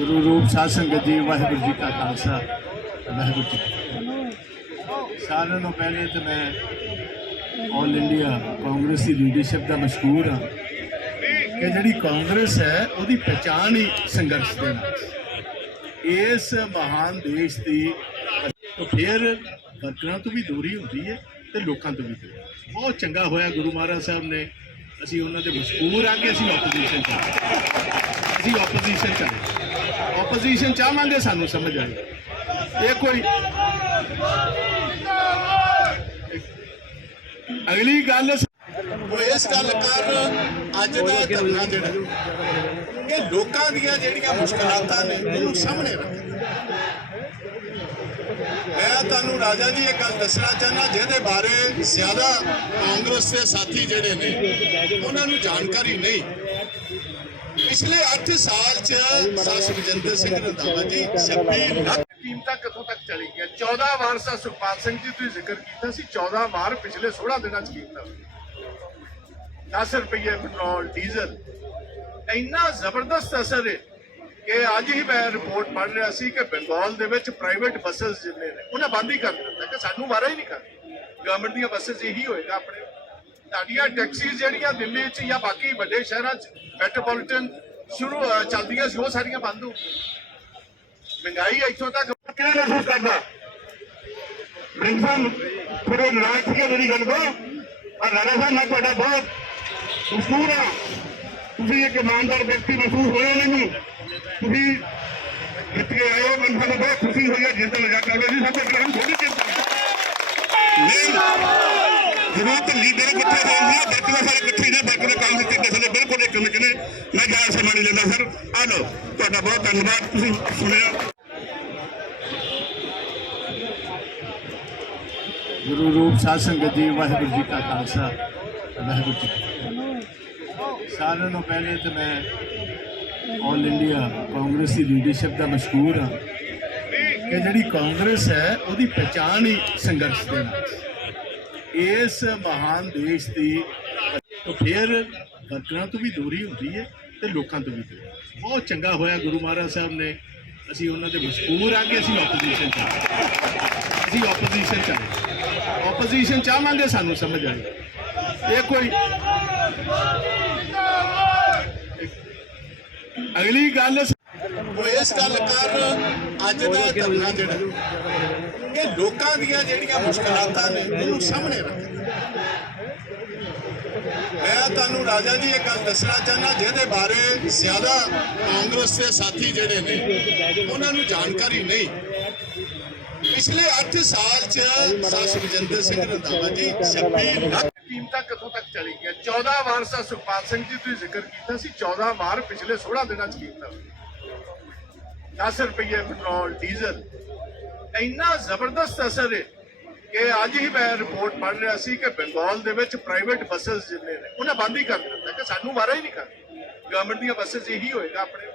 गुरु रूप साध संगत जी वाहिगुरू जी का खालसा वाहिगुरू जी की फतेह। सारिਆਂ ਨੂੰ ਪਹਿਲੇ तो मैं ऑल इंडिया कांग्रेस की लीडरशिप का मशहूर हाँ कि जी कांग्रेस है उसकी पहचान ही संघर्ष के नाल इस महान देश की तो फिर वर्करां तो भी दूरी होती है तो लोगों तो भी दूरी। बहुत चंगा होया गुरु महाराज साहब ने असी उन्होंने मशहूर हाँ कि असी ओपोजिशन असी ओपोजिशन चाहे ओपोजिशन चाहांगे सानू समझ आई ये कोई अगली गल वो इस गल कर अज का धरना जिहड़ा कि लोकां दीयां जिहड़ियां मुश्किलातां ने उहनूं सामने रख मैं तुहानूं राजा जी एक गल दसना चाहना जिहदे बारे ज़्यादा कांग्रेस के साथी जिहड़े ने उन्हां नूं जानकारी नहीं। पिछले 8 साल च सुखजिंदर सिंह रंधावा जी 26 लाख कीमतां कदों तक चली गई। 14 वार सा सुखपाल सिंह जी तुसीं जिक्र किया सी 14 वार पिछले 16 दिनों कीमतां 10 रुपये पेट्रोल डीजल इन्ना जबरदस्त असर है कि अज ही मैं रिपोर्ट पढ़ रहा सी कि बंगाल दे विच प्राइवेट बसेस जिन्ने ने उन्हें बंद ही कर दिता कि सानू वारा ही नहीं कर गवर्नमेंट दी बसेस यही होएगा अपने साडियां टैक्सीज जिहड़ियां दिल्ली च या बाकी वड्डे शहरां च मैट्रोपोलिटन शुरू चलदियां सी वो सारियां बंद हो महंगाई इत्थों तक क्या महसूस करता रिंसन थोड़े नाराज थे मेरी गल को और राणा साहब मैं ਤੁਹਾਡਾ बहुत मशहूर हाँ ਤੁਸੀਂ एक ईमानदार व्यक्ति महसूस होया नहीं ਤੁਸੀਂ जित के आए हो मैं बहुत खुशी हुई है जिस दिन जाकर जी सब ग्रहण थोड़ी चिंता जरूरत लीडर इकट्ठे हो गया बाकी सारे इकट्ठे ने बाकी काम करते थे बिल्कुल एक ने मैं ज्यादा समा नहीं लेता सर आ लो ਤੁਹਾਡਾ बहुत धन्यवाद ਤੁਸੀਂ सुनिया। गुरु रूप साध संगत जी वाहिगुरू जी का खालसा वाहिगुरू जी की फतेह। सारिਆਂ ਨੂੰ ਪਹਿਲੇ तो मैं ऑल इंडिया कांग्रेस की लीडरशिप का मशहूर हाँ कि जी कांग्रेस है उसकी पहचान ही संघर्ष के नाल इस महान देश की तो फिर वर्करां तो भी दूरी होती है तो लोगों तो भी दूरी। बहुत चंगा होया गुरु महाराज साहब ने असी उन्होंने मशहूर हाँ कि असी ओपोजिशन असी ओपोजिशन चाहे ओपोजिशन चाहांगे सानू समझ आई ये कोई अगली गल वो इस गल कर अज का धरना जिहड़ा कि लोकां दीयां जिहड़ियां मुश्किलातां ने उहनूं सामने रख मैं तुहानूं राजा जी एक गल दसना चाहना जिहदे बारे ज़्यादा कांग्रेस के साथी जिहड़े ने उन्हां नूं जानकारी नहीं। पिछले 8 साल च सुखजिंदर सिंह रंधावा जी 26 लाख कीमतां कदों तक चली गई। 14 वार सा सुखपाल सिंह जी तुसीं जिक्र किया सी 14 वार पिछले 16 दिनों कीमतां 10 रुपये पेट्रोल डीजल इन्ना जबरदस्त असर है कि अज ही मैं रिपोर्ट पढ़ रहा सी कि बंगाल दे विच प्राइवेट बसेस जिन्ने ने उन्हें बंद ही कर दिता कि सानू वारा ही नहीं कर गवर्नमेंट दी बसेस यही होएगा अपने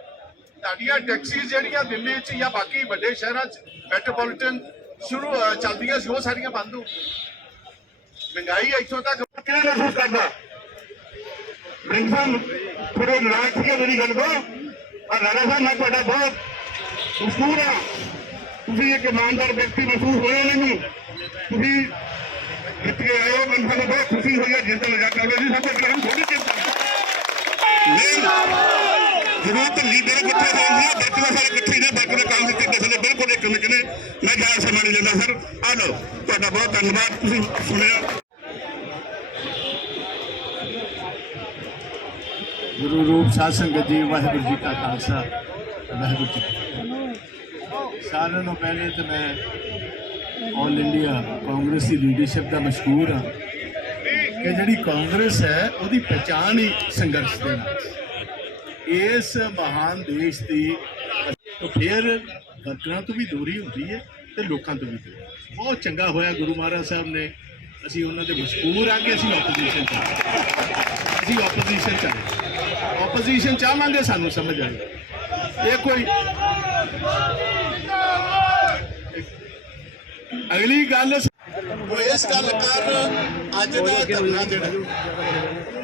साडियां टैक्सीज जिहड़ियां दिल्ली च या बाकी वड्डे शहरां च मैट्रोपोलिटन शुरू चलदियां सी वो सारियां बंद हो महंगाई इत्थों तक क्या महसूस करता रिंसन थोड़े नाराज थे मेरी गल को और राणा साहब मैं ਤੁਹਾਡਾ बहुत मशहूर हाँ ਤੁਸੀਂ एक ईमानदार व्यक्ति महसूस होया नहीं ਤੁਸੀਂ जित के आए हो मैं बहुत खुशी हुई है जिस दिन जाकर जी सब ग्रहण थोड़ी चिंता जरूरत लीडर इकट्ठे हो गया बाकी सारे इकट्ठे ने बाकी काम करते थे बिल्कुल एक ने मैं ज्यादा समा नहीं लेता सर आ लो ਤੁਹਾਡਾ बहुत धन्यवाद ਤੁਸੀਂ सुनिया। गुरु रूप साध संगत जी वाहिगुरू जी का खालसा वाहिगुरू जी की फतेह। सारिਆਂ ਨੂੰ ਪਹਿਲੇ तो मैं ऑल इंडिया कांग्रेस की लीडरशिप का मशहूर हाँ कि जी कांग्रेस है उसकी पहचान ही संघर्ष के नाल इस महान देश की तो फिर वर्करां तो भी दूरी होती है तो लोगों तो भी दूरी। बहुत चंगा होया गुरु महाराज साहब ने असी उन्होंने मशहूर हाँ कि असी ओपोजिशन चाहे ओपोजिशन चाहांगे सानू समझ आई ये कोई अगली गल वो इस गल कर अज का धरना जिहड़ा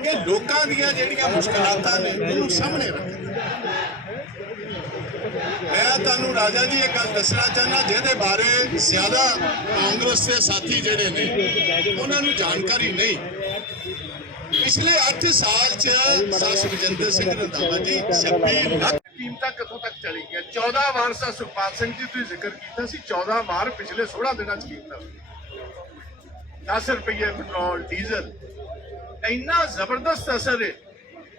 कि लोकां दीयां जिहड़ियां मुश्किलातां ने उहनूं सामने रख ਮੈਂ ਤੁਹਾਨੂੰ ਰਾਜਾ ਜੀ ਇਹ ਗੱਲ ਦੱਸਣਾ ਚਾਹੁੰਦਾ ਜਿਹਦੇ ਬਾਰੇ ਜ਼ਿਆਦਾ ਕਾਂਗਰਸ ਦੇ ਸਾਥੀ ਜਿਹੜੇ ਨੇ ਉਹਨਾਂ ਨੂੰ ਜਾਣਕਾਰੀ ਨਹੀਂ। ਪਿਛਲੇ 8 ਸਾਲ ਚ ਸਰ ਸੁਖਜਿੰਦਰ ਸਿੰਘ ਰੰਧਾਵਾ ਜੀ 26 ਲੱਖ ਕੀਮਤਾਂ ਕਿੱਥੋਂ ਤੱਕ ਚਲੀ ਗਈਆਂ। 14 ਵਾਰ ਸਰ ਸੁਖਪਾਲ ਸਿੰਘ ਜੀ ਤੁਸੀਂ ਜ਼ਿਕਰ ਕੀਤਾ ਸੀ, 14 ਵਾਰ ਪਿਛਲੇ 16 ਦਿਨਾਂ ਚ ਕੀਤਾ। 10 ਰੁਪਏ ਪੈਟਰੋਲ ਡੀਜ਼ਲ ਇੰਨਾ ਜ਼ਬਰਦਸਤ ਅਸਰ ਹੈ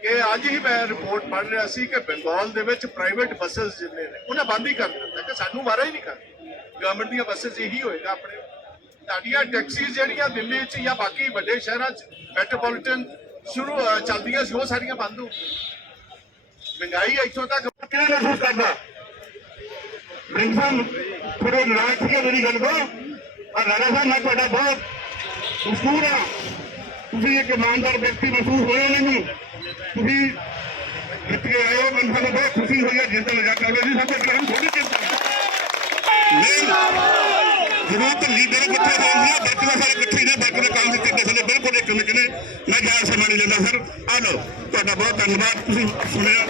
ਕਿ ਅੱਜ ਹੀ ਮੈਂ ਰਿਪੋਰਟ ਪੜ੍ਹ ਰਿਹਾ ਸੀ ਕਿ ਬੰਗਾਲ ਦੇ ਵਿੱਚ ਪ੍ਰਾਈਵੇਟ ਬੱਸਸ ਜਿੰਨੇ ਨੇ ਉਹਨਾਂ ਬੰਦ ਹੀ ਕਰ ਦਿੱਤਾ ਕਿ ਸਾਨੂੰ ਵਾਰਾ ਹੀ ਨਹੀਂ ਕਰਨੀ। ਗਵਰਨਮੈਂਟ ਦੀਆਂ ਬੱਸਸ ਇਹੀ ਹੋਏਗਾ ਆਪਣੇ। ਤੁਹਾਡੀਆਂ ਟੈਕਸੀਜ਼ ਜਿਹੜੀਆਂ ਦਿੱਲੀ 'ਚ ਜਾਂ ਬਾਕੀ ਵੱਡੇ ਸ਼ਹਿਰਾਂ 'ਚ ਮੈਟਰੋਪੋਲੀਟਨ ਸ਼ੁਰੂ ਚੱਲਦੀਆਂ ਸੀ ਉਹ ਸਾਰੀਆਂ ਬੰਦ ਹੋ। ਮਹਿੰਗਾਈ ਇੱਥੋਂ ਤੱਕ ਕਿਹੜਾ ਮਹਿਸੂਸ ਕਰਦਾ ਰਿੰਸਨ ਥੋੜੇ ਨਾਰਾਜ਼ ਸੀਗੇ ਮੇਰੀ ਗੱਲ ਤੋਂ। ਔਰ ਰਾਣਾ ਸਾਹਿਬ ਮੈਂ ਤੁਹਾਡਾ ਬਹੁਤ ਮਸ਼ਹੂਰ ਹਾਂ। ਤੁਸੀਂ ਇੱਕ ਇਮਾਨਦਾਰ ਵਿਅਕਤੀ ਮਹਿਸੂਸ ਹੋਏ ਮੈਨੂੰ। ਤੁਸੀਂ ਜਿੱਤ ਕੇ ਆਏ ਹੋ, ਮੈਨੂੰ ਸਾਨੂੰ ਬਹੁਤ ਖੁਸ਼ੀ ਹੋਈ ਹੈ ਜਿਸ ਦਿਨ ਜਾ ਕੇ ਆਉਂਦੇ ਸੀ ਸਭ ਤੋਂ ਪਹਿਲਾਂ ਥੋੜੀ ਚਿੰਤਾ ਨਹੀਂ। ਜ਼ਰੂਰਤ ਲੀਡਰ ਕਿੱਥੇ ਹੋਣਗੇ, ਵਰਕਰ ਸਾਰੇ ਇਕੱਠੇ ਨੇ, ਵਰਕਰ ਕੰਮ ਕਰਦੇ ਸਾਡੇ ਬਿਲਕੁਲ ਇੱਕ ਨੇ। ਮੈਂ ਜਾਇਜ਼ ਸਮਾਂ ਨਹੀਂ ਲੈਂਦਾ ਸਰ। ਆ ਲਓ ਤੁਹਾਡਾ ਬਹੁਤ ਧੰਨਵਾਦ, ਤੁਸੀਂ ਸੁਣਿਆ।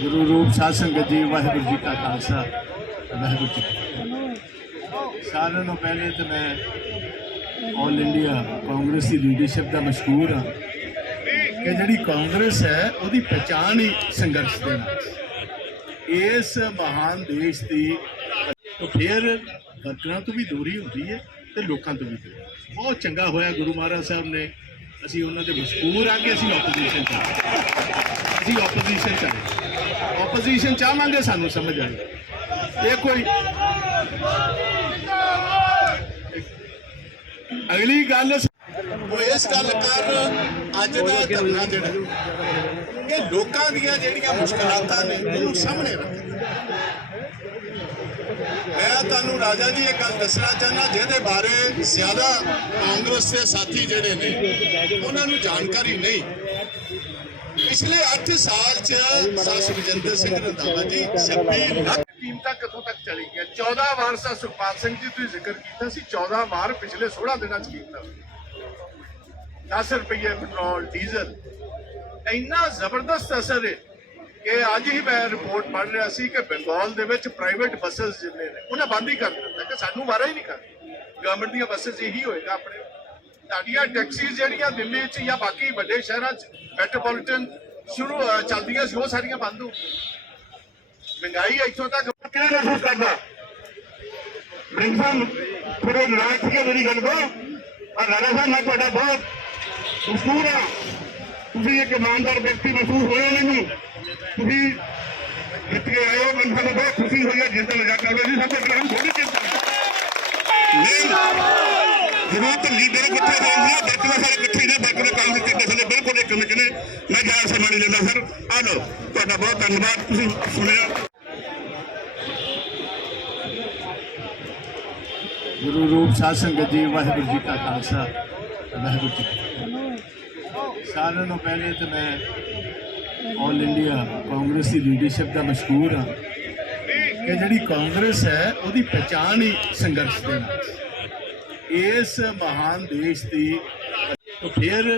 ਗੁਰੂ ਰੂਪ ਸਾਧ ਸੰਗਤ ਜੀ, ਵਾਹਿਗੁਰੂ ਜੀ ਕਾ ਖਾਲਸਾ, ਵਾਹਿਗੁਰੂ ਜੀ ਕੀ ਫਤਿਹ। ਸਾਰਿਆਂ ਨੂੰ ਪਹਿਲੇ ਤਾਂ ਮੈਂ ਆਲ ਇੰਡੀਆ ਕਾਂਗਰਸ ਦੀ ਲੀਡਰਸ਼ਿਪ ਦਾ ਮਸ਼ਕੂਰ ਹਾਂ ਕਿ ਜਿਹੜੀ ਕਾਂਗਰਸ ਹੈ ਉਹਦੀ ਪਛਾਣ ਹੀ ਸੰਘਰਸ਼ ਦੇ ਨਾਲ। ਇਸ ਮਹਾਨ ਦੇਸ਼ ਦੀ ਫਿਰ ਵਰਕਰਾਂ ਤੋਂ ਵੀ ਦੂਰੀ ਹੁੰਦੀ ਹੈ ਤੇ ਲੋਕਾਂ ਤੋਂ ਵੀ ਦੂਰੀ। ਬਹੁਤ ਚੰਗਾ ਹੋਇਆ ਗੁਰੂ ਮਹਾਰਾਜ ਸਾਹਿਬ ਨੇ, ਅਸੀਂ ਉਹਨਾਂ ਦੇ ਮਸ਼ਕੂਰ ਆ ਕਿ ਅਸੀਂ ਆਪੋਜੀਸ਼ਨ ਚ ਅਸੀਂ ਆਪੋਜੀਸ਼ਨ ਚ ਆਪੋਜੀਸ਼ਨ ਚਾਹਾਂਗੇ, ਸਾਨੂੰ ਸਮਝ ਆਈ। ਇਹ ਕੋਈ ਅਗਲੀ ਗੱਲ ਉਹ ਇਸ ਗੱਲ ਕਾਰਨ ਅੱਜ ਦਾ ਧਰਨਾ ਜਿਹੜਾ ਕਿ ਲੋਕਾਂ ਦੀਆਂ ਜਿਹੜੀਆਂ ਮੁਸ਼ਕਲਾਤਾਂ ਨੇ ਉਹਨੂੰ ਸਾਹਮਣੇ ਰੱਖਦਾ। ਮੈਂ ਤੁਹਾਨੂੰ ਰਾਜਾ ਜੀ ਇਹ ਗੱਲ ਦੱਸਣਾ ਚਾਹੁੰਦਾ ਜਿਹਦੇ ਬਾਰੇ ਜ਼ਿਆਦਾ ਕਾਂਗਰਸ ਦੇ ਸਾਥੀ ਜਿਹੜੇ ਨੇ ਉਹਨਾਂ ਨੂੰ ਜਾਣਕਾਰੀ ਨਹੀਂ। ਪਿਛਲੇ 8 ਸਾਲ ਚ ਸਰ ਸੁਖਜਿੰਦਰ ਸਿੰਘ ਰੰਧਾਵਾ ਜੀ 26 ਲੱਖ ਕੀਮਤਾਂ ਕਿੱਥੋਂ ਤੱਕ ਚਲੀ ਗਈਆਂ। 14 ਵਾਰ ਸਰ ਸੁਖਪਾਲ ਸਿੰਘ ਜੀ ਤੁਸੀਂ ਜ਼ਿਕਰ ਕੀਤਾ ਸੀ, 14 ਵਾਰ ਪਿਛਲੇ 16 ਦਿਨਾਂ ਚ ਕੀਤਾ। 10 ਰੁਪਏ ਪੈਟਰੋਲ ਡੀਜ਼ਲ ਇੰਨਾ ਜ਼ਬਰਦਸਤ ਅਸਰ ਹੈ ਕਿ ਅੱਜ ਹੀ ਮੈਂ ਰਿਪੋਰਟ ਪੜ੍ਹ ਰਿਹਾ ਸੀ ਕਿ ਬੰਗਾਲ ਦੇ ਵਿੱਚ ਪ੍ਰਾਈਵੇਟ ਬੱਸਸ ਜਿੰਨੇ ਨੇ ਉਹਨਾਂ ਬੰਦ ਹੀ ਕਰ ਦਿੱਤਾ ਕਿ ਸਾਨੂੰ ਵਾਰਾ ਹੀ ਨਹੀਂ ਕਰਨੀ। ਗਵਰਨਮੈਂਟ ਦੀਆਂ ਬੱਸਸ ਇਹੀ ਹੋਏਗਾ ਆਪਣੇ। ਤੁਹਾਡੀਆਂ ਟੈਕਸੀਜ਼ ਜਿਹੜੀਆਂ ਦਿੱਲੀ 'ਚ ਜਾਂ ਬਾਕੀ ਵੱਡੇ ਸ਼ਹਿਰਾਂ 'ਚ ਮੈਟਰੋਪੋਲੀਟਨ ਸ਼ੁਰੂ ਚੱਲਦੀਆਂ ਸੀ ਉਹ ਸਾਰੀਆਂ ਬੰਦ ਹੋ। ਮਹਿੰਗਾਈ ਇੱਥੋਂ ਤੱਕ ਕਿਹੜਾ ਮਹਿਸੂਸ ਕਰਦਾ ਰਿੰਸਨ ਥੋੜੇ ਨਾਰਾਜ਼ ਸੀਗੇ ਮੇਰੀ ਗੱਲ ਤੋਂ। ਔਰ ਰਾਣਾ ਸਾਹਿਬ ਮੈਂ ਤੁਹਾਡਾ ਬਹੁਤ ਮਸ਼ਹੂਰ ਹਾਂ। ਤੁਸੀਂ ਇੱਕ ਇਮਾਨਦਾਰ ਵਿਅਕਤੀ ਮਹਿਸੂਸ ਹੋਏ ਮੈਨੂੰ। ਤੁਸੀਂ ਜਿੱਤ ਕੇ ਆਏ ਹੋ, ਮੈਨੂੰ ਸਾਨੂੰ ਬਹੁਤ ਖੁਸ਼ੀ ਹੋਈ ਹੈ ਜਿਸ ਦਿਨ ਜਾ ਕੇ ਆਉਂਦੇ ਸੀ ਸਭ ਤੋਂ ਪਹਿਲਾਂ ਥੋੜੀ ਚਿੰਤਾ ਨਹੀਂ। ਜ਼ਰੂਰਤ ਲੀਡਰ ਕਿੱਥੇ ਹੋਣਗੇ, ਵਰਕਰ ਸਾਰੇ ਇਕੱਠੇ ਨੇ, ਵਰਕਰ ਕੰਮ ਕਰਦੇ ਸਾਡੇ ਬਿਲਕੁਲ ਇੱਕ ਨੇ। ਮੈਂ ਜਾਇਜ਼ ਸਮਾਂ ਨਹੀਂ ਲੈਂਦਾ ਸਰ। ਆ ਲਓ ਤੁਹਾਡਾ ਬਹੁਤ ਧੰਨਵਾਦ, ਤੁਸੀਂ ਸੁਣਿਆ। ਗੁਰੂ ਰੂਪ ਸਾਧ ਸੰਗਤ ਜੀ, ਵਾਹਿਗੁਰੂ ਜੀ ਕਾ ਖਾਲਸਾ, ਵਾਹਿਗੁਰੂ ਜੀ ਕੀ ਫਤਿਹ। ਸਾਰਿਆਂ ਨੂੰ ਪਹਿਲੇ ਤਾਂ ਮੈਂ ਆਲ ਇੰਡੀਆ ਕਾਂਗਰਸ ਦੀ ਲੀਡਰਸ਼ਿਪ ਦਾ ਮਸ਼ਕੂਰ ਹਾਂ ਕਿ ਜਿਹੜੀ ਕਾਂਗਰਸ ਹੈ ਉਹਦੀ ਪਛਾਣ ਹੀ ਸੰਘਰਸ਼ ਦੇ ਨਾਲ। ਇਸ ਮਹਾਨ ਦੇਸ਼ ਦੀ ਫਿਰ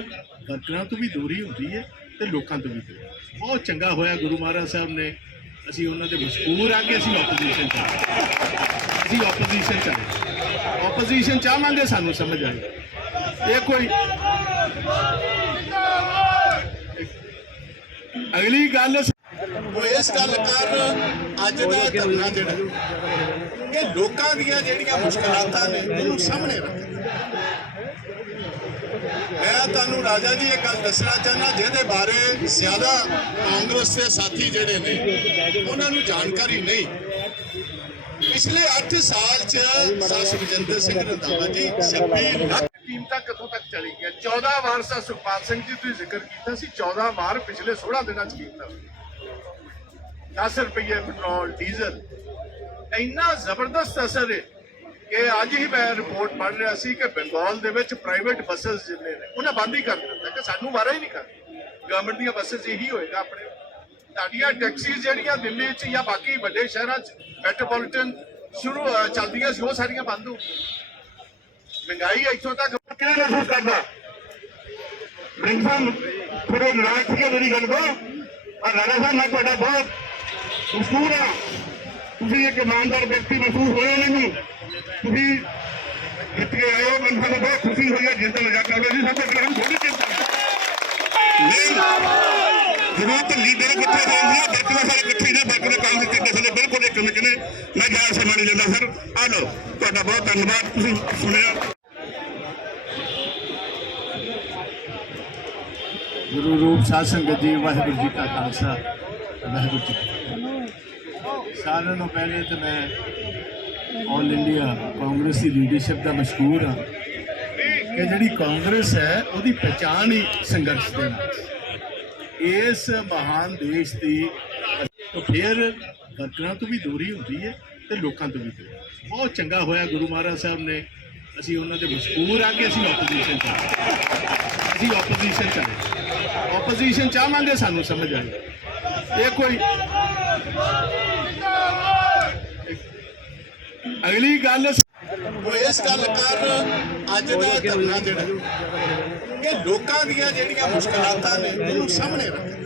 ਵਰਕਰਾਂ ਤੋਂ ਵੀ ਦੂਰੀ ਹੁੰਦੀ ਹੈ ਤੇ ਲੋਕਾਂ ਤੋਂ ਵੀ ਦੂਰੀ। ਬਹੁਤ ਚੰਗਾ ਹੋਇਆ ਗੁਰੂ ਮਹਾਰਾਜ ਸਾਹਿਬ ਨੇ, ਅਸੀਂ ਉਹਨਾਂ ਦੇ ਮਸ਼ਕੂਰ ਆ ਕਿ ਅਸੀਂ ਆਪੋਜੀਸ਼ਨ ਚ ਅਸੀਂ ਆਪੋਜੀਸ਼ਨ ਚ ਆਪੋਜੀਸ਼ਨ ਚਾਹਾਂਗੇ, ਸਾਨੂੰ ਸਮਝ ਆਈ। ਇਹ ਕੋਈ ਅਗਲੀ ਗੱਲ ਉਹ ਇਸ ਗੱਲ ਕਾਰਨ ਅੱਜ ਦਾ ਧਰਨਾ ਜਿਹੜਾ ਕਿ ਲੋਕਾਂ ਦੀਆਂ ਜਿਹੜੀਆਂ ਮੁਸ਼ਕਲਾਤਾਂ ਨੇ ਉਹਨੂੰ ਸਾਹਮਣੇ ਰੱਖਦਾ। ਮੈਂ ਤੁਹਾਨੂੰ ਰਾਜਾ ਜੀ ਇਹ ਗੱਲ ਦੱਸਣਾ ਚਾਹੁੰਦਾ ਜਿਹਦੇ ਬਾਰੇ ਜ਼ਿਆਦਾ ਕਾਂਗਰਸ ਦੇ ਸਾਥੀ ਜਿਹੜੇ ਨੇ ਉਹਨਾਂ ਨੂੰ ਜਾਣਕਾਰੀ ਨਹੀਂ। ਪਿਛਲੇ 8 ਸਾਲ ਚ ਸਰ ਸੁਖਜਿੰਦਰ ਸਿੰਘ ਰੰਧਾਵਾ ਜੀ 26 ਲੱਖ ਕੀਮਤਾਂ ਕਿੱਥੋਂ ਤੱਕ ਚਲੀ ਗਈਆਂ। 14 ਵਾਰ ਸਰ ਸੁਖਪਾਲ ਸਿੰਘ ਜੀ ਤੁਸੀਂ ਜ਼ਿਕਰ ਕੀਤਾ ਸੀ, 14 ਵਾਰ ਪਿਛਲੇ 16 ਦਿਨਾਂ ਚ ਕੀਤਾ। 10 ਰੁਪਏ ਪੈਟਰੋਲ ਡੀਜ਼ਲ ਇੰਨਾ ਜ਼ਬਰਦਸਤ ਅਸਰ ਹੈ ਕਿ ਅੱਜ ਹੀ ਮੈਂ ਰਿਪੋਰਟ ਪੜ੍ਹ ਰਿਹਾ ਸੀ ਕਿ ਬੰਗਾਲ ਦੇ ਵਿੱਚ ਪ੍ਰਾਈਵੇਟ ਬੱਸਸ ਜਿੰਨੇ ਨੇ ਉਹਨਾਂ ਬੰਦ ਹੀ ਕਰ ਦਿੱਤਾ ਕਿ ਸਾਨੂੰ ਵਾਰਾ ਹੀ ਨਹੀਂ ਕਰਨੀ। ਗਵਰਨਮੈਂਟ ਦੀਆਂ ਬੱਸਸ ਇਹੀ ਹੋਏਗਾ ਆਪਣੇ। ਤੁਹਾਡੀਆਂ ਟੈਕਸੀਜ਼ ਜਿਹੜੀਆਂ ਦਿੱਲੀ 'ਚ ਜਾਂ ਬਾਕੀ ਵੱਡੇ ਸ਼ਹਿਰਾਂ 'ਚ ਮੈਟਰੋਪੋਲੀਟਨ ਸ਼ੁਰੂ ਚੱਲਦੀਆਂ ਸੀ ਉਹ ਸਾਰੀਆਂ ਬੰਦ ਹੋ। ਮਹਿੰਗਾਈ ਇੱਥੋਂ ਤੱਕ ਕਿਹੜਾ ਮਹਿਸੂਸ ਕਰਦਾ ਰਿੰਸਨ ਥੋੜੇ ਨਾਰਾਜ਼ ਸੀਗੇ ਮੇਰੀ ਗੱਲ ਤੋਂ। ਔਰ ਰਾਣਾ ਸਾਹਿਬ ਮੈਂ ਤੁਹਾਡਾ ਬਹੁਤ ਮਸ਼ਹੂਰ ਹਾਂ। ਤੁਸੀਂ ਇੱਕ ਇਮਾਨਦਾਰ ਵਿਅਕਤੀ ਮਹਿਸੂਸ ਹੋਏ ਮੈਨੂੰ। ਤੁਸੀਂ ਜਿੱਤ ਕੇ ਆਏ ਹੋ, ਮੈਨੂੰ ਸਾਨੂੰ ਬਹੁਤ ਖੁਸ਼ੀ ਹੋਈ ਹੈ। ਜਿਸ ਦਿਨ ਜਾ ਕੇ ਜੀ ਸਭ ਤੋਂ ਪਹਿਲਾਂ ਥੋੜੀ ਚਿੰਤਾ ਜ਼ਰੂਰਤ ਲੀਡਰ ਕਿੱਥੇ ਹੋਣਗੇ, ਬਾਕੀ ਸਾਰੇ ਇਕੱਠੇ ਨੇ, ਬਾਕੀ ਦੇ ਕੰਮ ਦਿੱਤੇ ਕਿਸੇ ਨੇ ਬਿਲਕੁਲ ਇੱਕ ਨੇ। ਮੈਂ ਜ਼ਿਆਦਾ ਸਮਾਂ ਨਹੀਂ ਲੈਂਦਾ ਸਰ। ਆ ਲਓ, ਤੁਹਾਡਾ ਬਹੁਤ ਧੰਨਵਾਦ, ਤੁਸੀਂ ਸੁਣਿਆ। ਗੁਰੂ ਰੂਪ ਸਾਧ ਸੰਗਤ ਜੀ, ਵਾਹਿਗੁਰੂ ਜੀ ਕਾ ਖਾਲਸਾ, ਵਾਹਿਗੁਰੂ ਜੀ ਕੀ ਫਤਿਹ। ਸਾਰਿਆਂ ਨੂੰ ਪਹਿਲੇ ਤਾਂ ਮੈਂ ਆਲ ਇੰਡੀਆ ਕਾਂਗਰਸ ਦੀ ਲੀਡਰਸ਼ਿਪ ਦਾ ਮਸ਼ਕੂਰ ਹਾਂ ਕਿ ਜਿਹੜੀ ਕਾਂਗਰਸ ਹੈ ਉਹਦੀ ਪਛਾਣ ਹੀ ਸੰਘਰਸ਼ ਦੇ ਨਾਲ। ਇਸ ਮਹਾਨ ਦੇਸ਼ ਦੀ ਫਿਰ ਵਰਕਰਾਂ ਤੋਂ ਵੀ ਦੂਰੀ ਹੁੰਦੀ ਹੈ ਤੇ ਲੋਕਾਂ ਤੋਂ ਵੀ ਦੂਰੀ। ਬਹੁਤ ਚੰਗਾ ਹੋਇਆ ਗੁਰੂ ਮਹਾਰਾਜ ਸਾਹਿਬ ਨੇ, ਅਸੀਂ ਉਹਨਾਂ ਦੇ ਮਸ਼ਕੂਰ ਆ ਕਿ ਅਸੀਂ ਆਪੋਜੀਸ਼ਨ ਚਾਹਾਂਗੇ, ਸਾਨੂੰ ਸਮਝ ਆਏ। ਇਹ ਕੋਈ ਅਗਲੀ ਗੱਲ ਉਹ ਇਸ ਗੱਲ ਕਾਰਨ ਅੱਜ ਦਾ ਧਰਨਾ ਜਿਹੜਾ ਕਿ ਲੋਕਾਂ ਦੀਆਂ ਜਿਹੜੀਆਂ ਮੁਸ਼ਕਲਾਤਾਂ ਨੇ ਉਹਨੂੰ ਸਾਹਮਣੇ ਰੱਖਦਾ।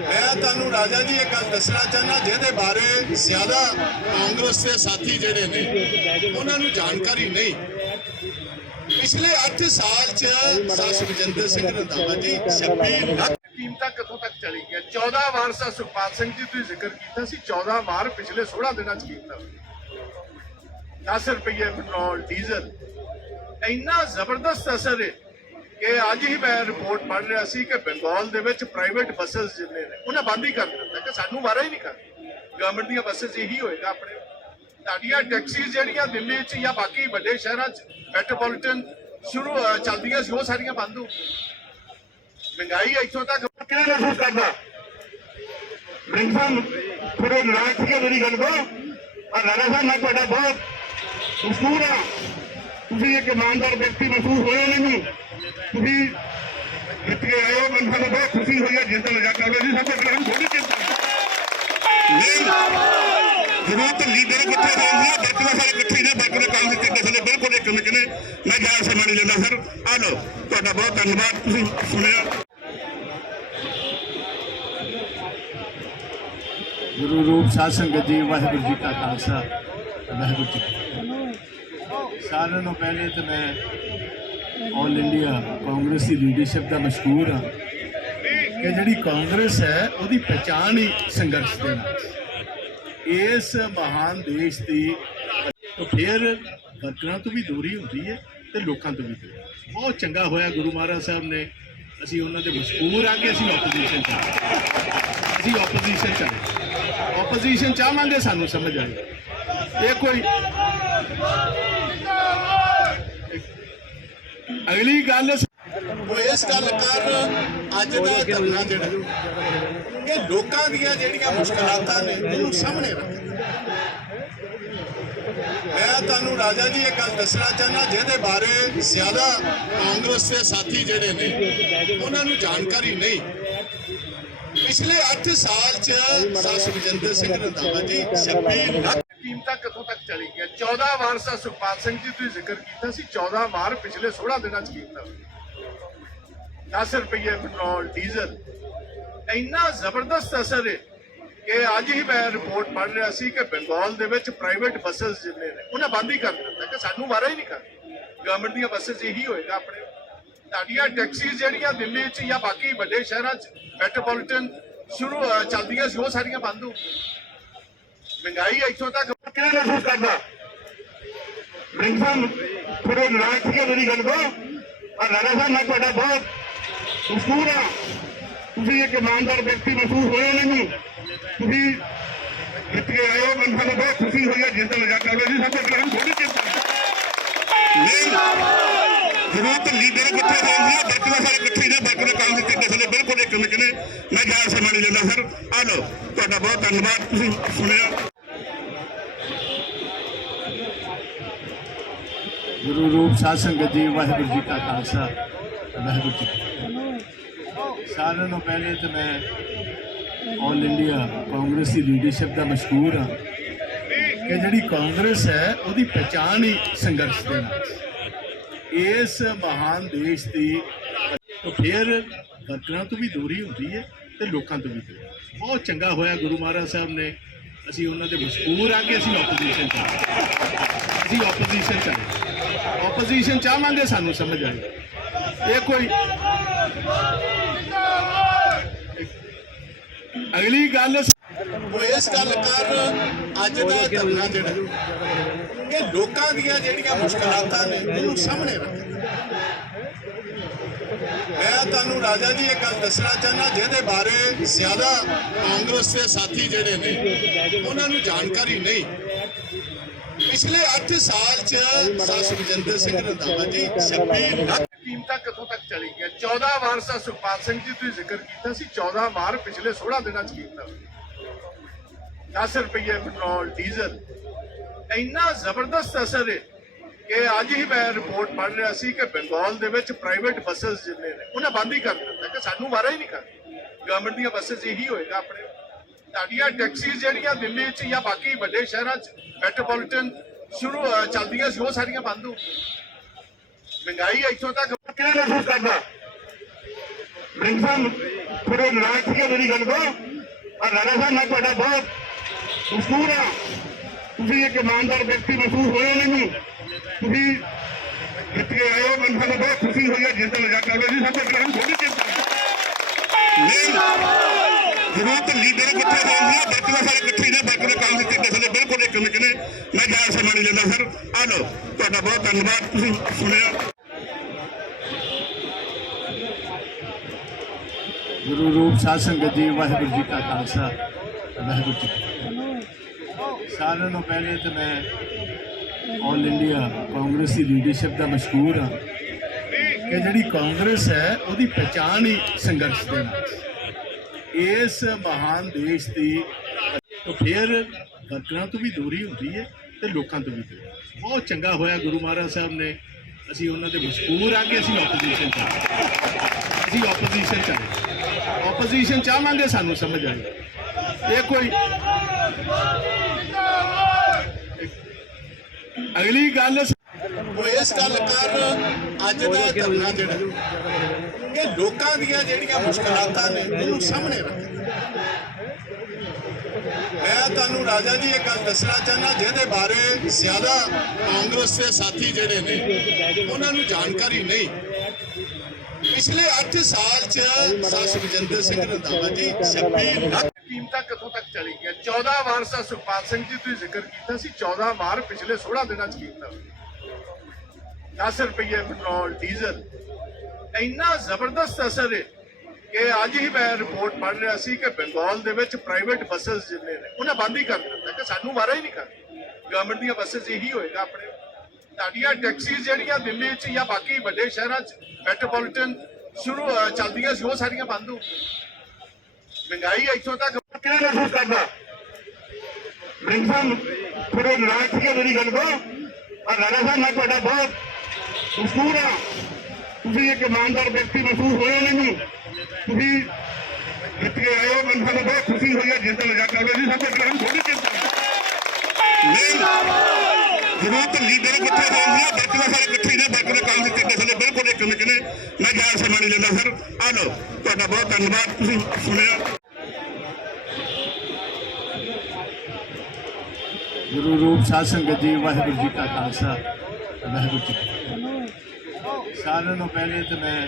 ਮੈਂ ਤੁਹਾਨੂੰ ਰਾਜਾ ਜੀ ਇਹ ਗੱਲ ਦੱਸਣਾ ਚਾਹੁੰਦਾ ਜਿਹਦੇ ਬਾਰੇ ਜ਼ਿਆਦਾ ਕਾਂਗਰਸ ਦੇ ਸਾਥੀ ਜਿਹੜੇ ਨੇ ਉਹਨਾਂ ਨੂੰ ਜਾਣਕਾਰੀ ਨਹੀਂ। ਪਿਛਲੇ 8 ਸਾਲ 'ਚ ਸਾਸ ਵਿਜੇਂਦਰ ਸਿੰਘ ਰੰਧਾਵਾ ਜੀ 26 ਲੱਖ ਕੀਮਤਾਂ ਕਿੱਥੋਂ ਤੱਕ ਚਲੀ ਗਈਆਂ। 14 ਵਾਰ ਸਾ ਸੁਖਪਾਲ ਸਿੰਘ ਜੀ ਤੁਸੀਂ ਜ਼ਿਕਰ ਕੀਤਾ ਸੀ, 14 ਵਾਰ ਪਿਛਲੇ 16 ਦਿਨਾਂ 'ਚ ਕੀਤਾ। 10 ਰੁਪਏ ਪੈਟਰੋਲ ਡੀਜ਼ਲ, ਇੰਨਾ ਜ਼ਬਰਦਸਤ ਅਸਰ ਹੈ ਕਿ ਅੱਜ ਹੀ ਮੈਂ ਰਿਪੋਰਟ ਪੜ੍ਹ ਰਿਹਾ ਸੀ ਕਿ ਬੰਗਾਲ ਦੇ ਵਿੱਚ ਪ੍ਰਾਈਵੇਟ ਬੱਸਸ ਜਿੰਨੇ ਨੇ ਉਹਨਾਂ ਬੰਦ ਹੀ ਕਰ ਦਿੱਤਾ ਕਿ ਸਾਨੂੰ ਵਾਰਾ ਹੀ ਨਹੀਂ ਕਰ। ਗਵਰਨਮੈਂਟ ਦੀਆਂ ਬੱਸਸ ਇਹੀ ਹੋਏਗਾ ਆਪਣੇ। ਤੁਹਾਡੀਆਂ ਟੈਕਸੀਜ਼ ਜਿਹੜੀਆਂ ਦਿੱਲੀ 'ਚ ਜਾਂ ਬਾਕੀ ਵੱਡੇ ਸ਼ਹਿਰਾਂ 'ਚ ਮੈਟਰੋਪੋਲੀਟਨ ਸ਼ੁਰੂ ਚੱਲਦੀਆਂ ਸੀ ਉਹ ਸਾਰੀਆਂ ਬੰਦ ਹੋ। ਮਹਿੰਗਾਈ ਇੱਥੋਂ ਤੱਕ ਕਿਵੇਂ ਮਹਿਸੂਸ ਕਰਦਾ? ਪ੍ਰਿੰਸ ਸਾਹਿਬ ਥੋੜੇ ਨਾਰਾਜ਼ ਸੀਗੇ ਮੇਰੀ ਗੱਲ ਤੋਂ। ਔਰ ਰਾਣਾ ਸਾਹਿਬ ਮੈਂ ਤੁਹਾਡਾ ਬਹੁਤ ਮਸ਼ਹੂਰ ਹਾਂ। ਤੁਸੀਂ ਇੱਕ ਇਮਾਨਦਾਰ ਵਿਅਕਤੀ ਮਹਿਸੂਸ ਹੋਏ ਮੈਨੂੰ। ਤੁਸੀਂ ਜਿੱਤ ਕੇ ਆਏ ਹੋ, ਮੈਨੂੰ ਸਾਨੂੰ ਬਹੁਤ ਖੁਸ਼ੀ ਹੋਈ ਹੈ। ਜਿਸ ਦਿਨ ਜਾ ਕੇ ਜੀ ਸਭ ਤੋਂ ਪਹਿਲਾਂ ਥੋੜੀ ਚਿੰਤਾ ਜ਼ਰੂਰਤ ਲੀਡਰ ਕਿੱਥੇ ਹੋਣਗੇ, ਬਾਕੀ ਸਾਰੇ ਇਕੱਠੇ ਨੇ, ਬਾਕੀ ਦੇ ਕੰਮ ਦਿੱਤੇ ਕਿਸੇ ਨੇ ਬਿਲਕੁਲ ਇੱਕ ਨੇ। ਮੈਂ ਜ਼ਿਆਦਾ ਸਮਾਂ ਨਹੀਂ ਲੈਂਦਾ ਸਰ। ਆ ਲਓ, ਤੁਹਾਡਾ ਬਹੁਤ ਧੰਨਵਾਦ, ਤੁਸੀਂ ਸੁਣਿਆ। ਗੁਰੂ ਰੂਪ ਸਾਧ ਸੰਗਤ ਜੀ, ਵਾਹਿਗੁਰੂ ਜੀ ਕਾ ਖਾਲਸਾ, ਵਾਹਿਗੁਰੂ ਜੀ ਕੀ ਫਤਿਹ। ਸਾਰਿਆਂ ਨੂੰ ਪਹਿਲੇ ਤਾਂ ਮੈਂ ਆਲ ਇੰਡੀਆ ਕਾਂਗਰਸ ਦੀ ਲੀਡਰਸ਼ਿਪ ਦਾ ਮਸ਼ਕੂਰ ਹਾਂ ਕਿ ਜਿਹੜੀ ਕਾਂਗਰਸ ਹੈ ਉਹਦੀ ਪਛਾਣ ਹੀ ਸੰਘਰਸ਼ ਦੇ ਨਾਲ। ਇਸ ਮਹਾਨ ਦੇਸ਼ ਦੀ ਫਿਰ ਵਰਕਰਾਂ ਤੋਂ ਵੀ ਦੂਰੀ ਹੁੰਦੀ ਹੈ ਤੇ ਲੋਕਾਂ ਤੋਂ ਵੀ ਦੂਰੀ। ਬਹੁਤ ਚੰਗਾ ਹੋਇਆ ਗੁਰੂ ਮਹਾਰਾਜ ਸਾਹਿਬ ਨੇ, ਅਸੀਂ ਉਹਨਾਂ ਦੇ ਮਸ਼ਕੂਰ ਆ ਕਿ ਅਸੀਂ ਆਪੋਜੀਸ਼ਨ ਚਾਹਾਂਗੇ, ਸਾਨੂੰ ਸਮਝ ਆਏ। ਇਹ ਕੋਈ ਅਗਲੀ ਗੱਲ ਉਹ ਇਸ ਗੱਲ ਕਾਰਨ ਅੱਜ ਦਾ ਧਰਨਾ ਜਿਹੜਾ ਕਿ ਲੋਕਾਂ ਦੀਆਂ ਜਿਹੜੀਆਂ ਮੁਸ਼ਕਲਾਤਾਂ ਨੇ ਉਹਨੂੰ ਸਾਹਮਣੇ ਰੱਖਦਾ। ਮੈਂ ਤੁਹਾਨੂੰ ਰਾਜਾ ਜੀ ਇਹ ਗੱਲ ਦੱਸਣਾ ਚਾਹੁੰਦਾ ਜਿਹਦੇ ਬਾਰੇ ਜ਼ਿਆਦਾ ਕਾਂਗਰਸ ਦੇ ਸਾਥੀ ਜਿਹੜੇ ਨੇ ਉਹਨਾਂ ਨੂੰ ਜਾਣਕਾਰੀ ਨਹੀਂ। ਪਿਛਲੇ 8 ਸਾਲ 'ਚ ਸਾਸ ਵਿਜੇਂਦਰ ਸਿੰਘ ਰੰਧਾਵਾ ਜੀ 26 ਲੱਖ ਕੀਮਤਾਂ ਕਿੱਥੋਂ ਤੱਕ ਚਲੀ ਗਈਆਂ। 14 ਵਾਰ ਸਾ ਸੁਖਪਾਲ ਸਿੰਘ ਜੀ ਤੁਸੀਂ ਜ਼ਿਕਰ ਕੀਤਾ ਸੀ, 14 ਵਾਰ ਪਿਛਲੇ 16 ਦਿਨਾਂ 'ਚ ਕੀਤਾ। 10 ਰੁਪਏ ਪੈਟਰੋਲ ਡੀਜ਼ਲ, ਇੰਨਾ ਜ਼ਬਰਦਸਤ ਅਸਰ ਹੈ ਕਿ ਅੱਜ ਹੀ ਮੈਂ ਰਿਪੋਰਟ ਪੜ੍ਹ ਰਿਹਾ ਸੀ ਕਿ ਬੰਗਾਲ ਦੇ ਵਿੱਚ ਪ੍ਰਾਈਵੇਟ ਬੱਸਸ ਜਿੰਨੇ ਨੇ ਉਹਨਾਂ ਬੰਦ ਹੀ ਕਰ ਦਿੱਤਾ ਕਿ ਸਾਨੂੰ ਵਾਰਾ ਹੀ ਨਹੀਂ ਕਰ। ਗਵਰਨਮੈਂਟ ਦੀਆਂ ਬੱਸਸ ਇਹੀ ਹੋਏਗਾ ਆਪਣੇ। ਤੁਹਾਡੀਆਂ ਟੈਕਸੀਜ਼ ਜਿਹੜੀਆਂ ਦਿੱਲੀ 'ਚ ਜਾਂ ਬਾਕੀ ਵੱਡੇ ਸ਼ਹਿਰਾਂ 'ਚ ਮੈਟਰੋਪੋਲੀਟਨ ਸ਼ੁਰੂ ਚੱਲਦੀਆਂ ਸੀ ਉਹ ਸਾਰੀਆਂ ਬੰਦ ਹੋ। ਮਹਿੰਗਾਈ ਇੱਥੋਂ ਤੱਕ ਕਿਵੇਂ ਮਹਿਸੂਸ ਕਰਦਾ? ਪ੍ਰਿੰਸ ਸਾਹਿਬ ਥੋੜੇ ਨਾਰਾਜ਼ ਸੀਗੇ ਮੇਰੀ ਗੱਲ ਤੋਂ। ਔਰ ਰਾਣਾ ਸਾਹਿਬ ਮੈਂ ਤੁਹਾਡਾ ਬਹੁਤ ਮਸ਼ਹੂਰ ਹਾਂ। ਤੁਸੀਂ ਇੱਕ ਇਮਾਨਦਾਰ ਵਿਅਕਤੀ ਮਹਿਸੂਸ ਹੋਏ ਮੈਨੂੰ। ਤੁਸੀਂ ਜਿੱਤ ਕੇ ਆਏ ਹੋ, ਮੈਨੂੰ ਸਾਨੂੰ ਬਹੁਤ ਖੁਸ਼ੀ ਹੋਈ ਹੈ। ਜਿਸ ਦਿਨ ਜਾ ਕੇ ਜੀ ਸਭ ਤੋਂ ਪਹਿਲਾਂ ਥੋੜੀ ਚਿੰਤਾ ਜ਼ਰੂਰਤ ਲੀਡਰ ਕਿੱਥੇ ਹੋਣਗੇ, ਬਾਕੀ ਸਾਰੇ ਇਕੱਠੇ ਨੇ, ਬਾਕੀ ਦੇ ਕੰਮ ਦਿੱਤੇ ਕਿਸੇ ਨੇ ਬਿਲਕੁਲ ਇੱਕ ਨੇ। ਮੈਂ ਜ਼ਿਆਦਾ ਸਮਾਂ ਨਹੀਂ ਲੈਂਦਾ ਸਰ। ਆ ਲਓ, ਤੁਹਾਡਾ ਬਹੁਤ ਧੰਨਵਾਦ, ਤੁਸੀਂ ਸੁਣਿਆ। ਗੁਰੂ ਰੂਪ ਸਾਧ ਸੰਗਤ ਜੀ, ਵਾਹਿਗੁਰੂ ਜੀ ਕਾ ਖਾਲਸਾ, ਵਾਹਿਗੁਰੂ ਜੀ ਕੀ ਫਤਿਹ। ਸਾਰਿਆਂ ਨੂੰ ਪਹਿਲੇ ਤਾਂ ਮੈਂ ਆਲ ਇੰਡੀਆ ਕਾਂਗਰਸ ਦੀ ਲੀਡਰਸ਼ਿਪ ਦਾ ਮਸ਼ਕੂਰ ਹਾਂ ਕਿ ਜਿਹੜੀ ਕਾਂਗਰਸ ਹੈ ਉਹਦੀ ਪਛਾਣ ਹੀ ਸੰਘਰਸ਼ ਦੇ ਨਾਲ। ਇਸ ਮਹਾਨ ਦੇਸ਼ ਦੀ ਤਾਂ ਫਿਰ ਵਰਕਰਾਂ ਤੋਂ ਵੀ ਦੂਰੀ ਹੁੰਦੀ ਹੈ ਤੇ ਲੋਕਾਂ ਤੋਂ ਵੀ ਦੂਰੀ। ਬਹੁਤ ਚੰਗਾ ਹੋਇਆ ਗੁਰੂ ਮਹਾਰਾਜ ਸਾਹਿਬ ਨੇ, ਅਸੀਂ ਉਹਨਾਂ ਦੇ ਮਸ਼ਹੂਰ ਆ ਕਿ ਅਸੀਂ ਆਪੋਜੀਸ਼ਨ ਚ ਆਪੋਜੀਸ਼ਨ ਚਾਹਾਂਗੇ, ਸਾਨੂੰ ਸਮਝ ਆਏ ਇਹ ਕੋਈ ਅਗਲੀ ਗੱਲ ਉਹ ਇਸ ਗੱਲ ਕਾਰਨ ਅੱਜ ਦਾ ਧਰਨਾ ਜਿਹੜਾ ਕਿ ਲੋਕਾਂ ਦੀਆਂ ਜਿਹੜੀਆਂ ਮੁਸ਼ਕਲਾਤਾਂ ਨੇ ਉਹਨੂੰ ਸਾਹਮਣੇ ਰੱਖਦਾ। ਮੈਂ ਤੁਹਾਨੂੰ ਰਾਜਾ ਜੀ ਇਹ ਗੱਲ ਦੱਸਣਾ ਚਾਹੁੰਦਾ ਜਿਹਦੇ ਬਾਰੇ ਜ਼ਿਆਦਾ ਕਾਂਗਰਸ ਦੇ ਸਾਥੀ ਜਿਹੜੇ ਨੇ ਉਹਨਾਂ ਨੂੰ ਜਾਣਕਾਰੀ ਨਹੀਂ। ਪਿਛਲੇ 8 ਸਾਲ ਚ ਸਾਸ ਵਿਜੇਂਦਰ ਸਿੰਘ ਰੰਧਾਵਾ ਜੀ 26 ਲੱਖ ਕੀਮਤਾਂ ਕਿੱਥੋਂ ਤੱਕ ਚਲੀ ਗਈਆਂ। 14 ਵਾਰ ਸਾ ਸੁਖਪਾਲ ਸਿੰਘ ਜੀ ਤੁਸੀਂ ਜ਼ਿਕਰ ਕੀਤਾ ਸੀ, 14 ਵਾਰ ਪਿਛਲੇ 16 ਦਿਨਾਂ ਚ ਕੀਤਾ। 10 ਰੁਪਏ ਪੈਟਰੋਲ ਡੀਜ਼ਲ, ਇੰਨਾ ਜ਼ਬਰਦਸਤ ਅਸਰ ਹੈ ਕਿ ਅੱਜ ਹੀ ਮੈਂ ਰਿਪੋਰਟ ਪੜ੍ਹ ਰਿਹਾ ਸੀ ਕਿ ਬੰਗਾਲ ਦੇ ਵਿੱਚ ਪ੍ਰਾਈਵੇਟ ਬੱਸਸ ਜਿੰਨੇ ਨੇ ਉਹਨਾਂ ਬੰਦ ਹੀ ਕਰ ਦਿੱਤਾ ਕਿ ਸਾਨੂੰ ਵਾਰਾ ਹੀ ਨਹੀਂ ਕਰਨੀ। ਗਵਰਨਮੈਂਟ ਦੀਆਂ ਬੱਸਸ ਇਹੀ ਹੋਏਗਾ ਆਪਣੇ। ਤੁਹਾਡੀਆਂ ਟੈਕਸੀਜ਼ ਜਿਹੜੀਆਂ ਦਿੱਲੀ 'ਚ ਜਾਂ ਬਾਕੀ ਵੱਡੇ ਸ਼ਹਿਰਾਂ 'ਚ ਮੈਟਰੋਪੋਲੀਟਨ ਚੱਲਦੀਆਂ ਸੀ, ਉਹ ਸਾਰੀਆਂ ਬੰਦ ਹੋ। ਮਹਿੰਗਾਈ ਇੱਥੋਂ ਤੱਕ ਕਿਹੜਾ ਮਹਿਸੂਸ ਕਰਦਾ ਬ੍ਰਿੰਗ ਸਾਹਿਬ ਥੋੜੇ ਨਾਰਾਜ਼ ਸੀਗੇ ਮੇਰੀ ਗੱਲ ਤੋਂ। ਔਰ ਰਾਣਾ ਸਾਹਿਬ ਮੈਂ ਤੁਹਾਡਾ ਬਹੁਤ ਮਸ਼ਹੂਰ ਹਾਂ, ਤੁਸੀਂ ਇੱਕ ਇਮਾਨਦਾਰ ਵਿਅਕਤੀ ਮਹਿਸੂਸ ਹੋਏ ਮੈਨੂੰ। ਤੁਸੀਂ ਜਿੱਤ ਕੇ ਆਏ ਹੋ, ਮੈਨੂੰ ਸਾਨੂੰ ਬਹੁਤ ਖੁਸ਼ੀ ਹੋਈ ਹੈ। ਜਿਸ ਦਾ ਮਜ਼ਾਕ ਕਰ ਰਹੇ ਸੀ ਸਭ ਤੋਂ ਪਹਿਲਾਂ ਥੋੜੀ ਚਿੰਤਾ ਜ਼ਰੂਰਤ ਲੀਡਰ ਕਿੱਥੇ ਹੋਣਗੇ, ਬਾਕੀ ਸਾਰੇ ਇਕੱਠੇ ਨੇ, ਬਾਕੀ ਦੇ ਕਾਂਗਰਸ ਦੇ ਕਿਸੇ ਬਿਲਕੁਲ ਇੱਕ ਨੇ। ਮੈਂ ਜਾਣ ਸਮਾਂ ਨਹੀਂ ਲੈਂਦਾ ਸਰ। ਆ ਲਓ, ਤੁਹਾਡਾ ਬਹੁਤ ਧੰਨਵਾਦ, ਤੁਸੀਂ ਸੁਣਿਆ। ਗੁਰੂ ਰੂਪ ਸਾਧ ਸੰਗਤ ਜੀ, ਵਾਹਿਗੁਰੂ ਜੀ ਕਾ ਖਾਲਸਾ, ਵਾਹਿਗੁਰੂ ਜੀ ਕੀ ਫਤਿਹ। ਸਾਰਿਆਂ ਨੂੰ ਪਹਿਲੇ ਤਾਂ ਮੈਂ ਆਲ ਇੰਡੀਆ ਕਾਂਗਰਸ ਦੀ ਲੀਡਰਸ਼ਿਪ ਦਾ ਮਸ਼ਹੂਰ ਹਾਂ ਕਿ ਜਿਹੜੀ ਕਾਂਗਰਸ ਹੈ ਉਹਦੀ ਪਛਾਣ ਹੀ ਸੰਘਰਸ਼ ਦੇ ਨਾਲ। ਇਸ ਮਹਾਨ ਦੇਸ਼ ਦੀ ਤਾਂ ਫਿਰ ਵਰਕਰਾਂ ਤੋਂ ਵੀ ਦੂਰੀ ਹੁੰਦੀ ਹੈ ਤੇ ਲੋਕਾਂ ਤੋਂ ਵੀ ਦੂਰੀ। ਬਹੁਤ ਚੰਗਾ ਹੋਇਆ ਗੁਰੂ ਮਹਾਰਾਜ ਸਾਹਿਬ ਨੇ, ਅਸੀਂ ਉਹਨਾਂ ਦੇ ਮਸ਼ਹੂਰ ਆ ਕਿ ਅਸੀਂ ਆਪੋਜੀਸ਼ਨ ਚਾਹਾਂਗੇ, ਸਾਨੂੰ ਸਮਝ ਆਏ ਇਹ ਕੋਈ ਅਗਲੀ ਗੱਲ ਉਹ ਇਸ ਗੱਲ ਕਾਰਨ ਅੱਜ ਦਾ ਧਰਨਾ ਜਿਹੜਾ ਕਿ ਲੋਕਾਂ ਦੀਆਂ ਜਿਹੜੀਆਂ ਮੁਸ਼ਕਲਾਤਾਂ ਨੇ ਉਹਨੂੰ ਸਾਹਮਣੇ ਰੱਖਦਾ। ਮੈਂ ਤੁਹਾਨੂੰ ਰਾਜਾ ਜੀ ਇਹ ਗੱਲ ਦੱਸਣਾ ਚਾਹੁੰਦਾ ਜਿਹਦੇ ਬਾਰੇ ਜ਼ਿਆਦਾ ਕਾਂਗਰਸ ਦੇ ਸਾਥੀ ਜਿਹੜੇ ਨੇ ਉਹਨਾਂ ਨੂੰ ਜਾਣਕਾਰੀ ਨਹੀਂ। ਪਿਛਲੇ 8 ਸਾਲ ਚ ਸਾਸ ਵਿਜੇਂਦਰ ਸਿੰਘ ਰੰਧਾਵਾ ਜੀ 26 ਲੱਖ ਕੀਮਤਾਂ ਕਿੱਥੋਂ ਤੱਕ ਚਲੀ ਗਈਆਂ। 14 ਵਾਰ ਸਾ ਸੁਖਪਾਲ ਸਿੰਘ ਜੀ ਤੁਸੀਂ ਜ਼ਿਕਰ ਕੀਤਾ ਸੀ, 14 ਵਾਰ ਪਿਛਲੇ 16 ਦਿਨਾਂ ਚ ਕੀਤਾ। 10 ਰੁਪਏ ਪੈਟਰੋਲ ਡੀਜ਼ਲ, ਇੰਨਾ ਜ਼ਬਰਦਸਤ ਅਸਰ ਹੈ ਕਿ ਅੱਜ ਹੀ ਮੈਂ ਰਿਪੋਰਟ ਪੜ੍ਹ ਰਿਹਾ ਸੀ ਕਿ ਬੰਗਾਲ ਦੇ ਵਿੱਚ ਪ੍ਰਾਈਵੇਟ ਬੱਸਸ ਜਿੰਨੇ ਨੇ ਉਹਨਾਂ ਬੰਦ ਹੀ ਕਰ ਦਿੱਤਾ ਕਿ ਸਾਨੂੰ ਵਾਰਾ ਹੀ ਨਹੀਂ ਕਰਨੀ। ਗਵਰਨਮੈਂਟ ਦੀਆਂ ਬੱਸਸ ਇਹੀ ਹੋਏਗਾ ਆਪਣੇ। ਤੁਹਾਡੀਆਂ ਟੈਕਸੀਜ਼ ਜਿਹੜੀਆਂ ਦਿੱਲੀ 'ਚ ਜਾਂ ਬਾਕੀ ਵੱਡੇ ਸ਼ਹਿਰਾਂ 'ਚ ਮੈਟਰੋਪੋਲੀਟਨ ਚੱਲਦੀਆਂ ਸੀ, ਉਹ ਸਾਰੀਆਂ ਬੰਦ ਹੋ। ਮਹਿੰਗਾਈ ਇੱਥੋਂ ਤੱਕ ਕਿਹੜਾ ਮਹਿਸੂਸ ਕਰਦਾ ਬ੍ਰਿੰਗ ਸਾਹਿਬ ਥੋੜੇ ਨਾਰਾਜ਼ ਸੀਗੇ ਮੇਰੀ ਗੱਲ ਤੋਂ। ਔਰ ਰਾਣਾ ਸਾਹਿਬ ਮੈਂ ਤੁਹਾਡਾ ਬਹੁਤ ਮਸ਼ਹੂਰ ਹਾਂ, ਤੁਸੀਂ ਇੱਕ ਇਮਾਨਦਾਰ ਵਿਅਕਤੀ ਮਹਿਸੂਸ ਹੋਏ ਮੈਨੂੰ। ਤੁਸੀਂ ਜਿੱਤ ਕੇ ਆਏ ਹੋ, ਮੈਨੂੰ ਸਾਨੂੰ ਬਹੁਤ ਖੁਸ਼ੀ ਹੋਈ ਹੈ। ਜਿਸ ਦਾ ਮਜ਼ਾਕ ਕਰ ਰਹੇ ਸੀ ਸਭ ਤੋਂ ਪਹਿਲਾਂ ਥੋੜੀ ਚਿੰਤਾ ਜ਼ਰੂਰਤ ਲੀਡਰ ਕਿੱਥੇ ਹੋਣਗੇ, ਬਾਕੀ ਦੇ ਸਾਰੇ ਇਕੱਠੇ ਨੇ, ਬਾਕੀ ਦੇ ਕਾਂਗਰਸ ਦੇ ਕਿਸੇ ਬਿਲਕੁਲ ਇੱਕ ਨੇ। ਮੈਂ ਜਾਣ ਸਮਾਂ ਨਹੀਂ ਲੈਂਦਾ ਸਰ। ਆ ਲਓ, ਤੁਹਾਡਾ ਬਹੁਤ ਧੰਨਵਾਦ, ਤੁਸੀਂ ਸੁਣਿਆ। ਗੁਰੂ ਰੂਪ ਸਾਧ ਸੰਗਤ ਜੀ, ਵਾਹਿਗੁਰੂ ਜੀ ਕਾ ਖਾਲਸਾ, ਵਾਹਿਗੁਰੂ ਜੀ ਕੀ ਫਤਿਹ। ਸਾਰਿਆਂ ਨੂੰ ਪਹਿਲੇ ਤਾਂ ਮੈਂ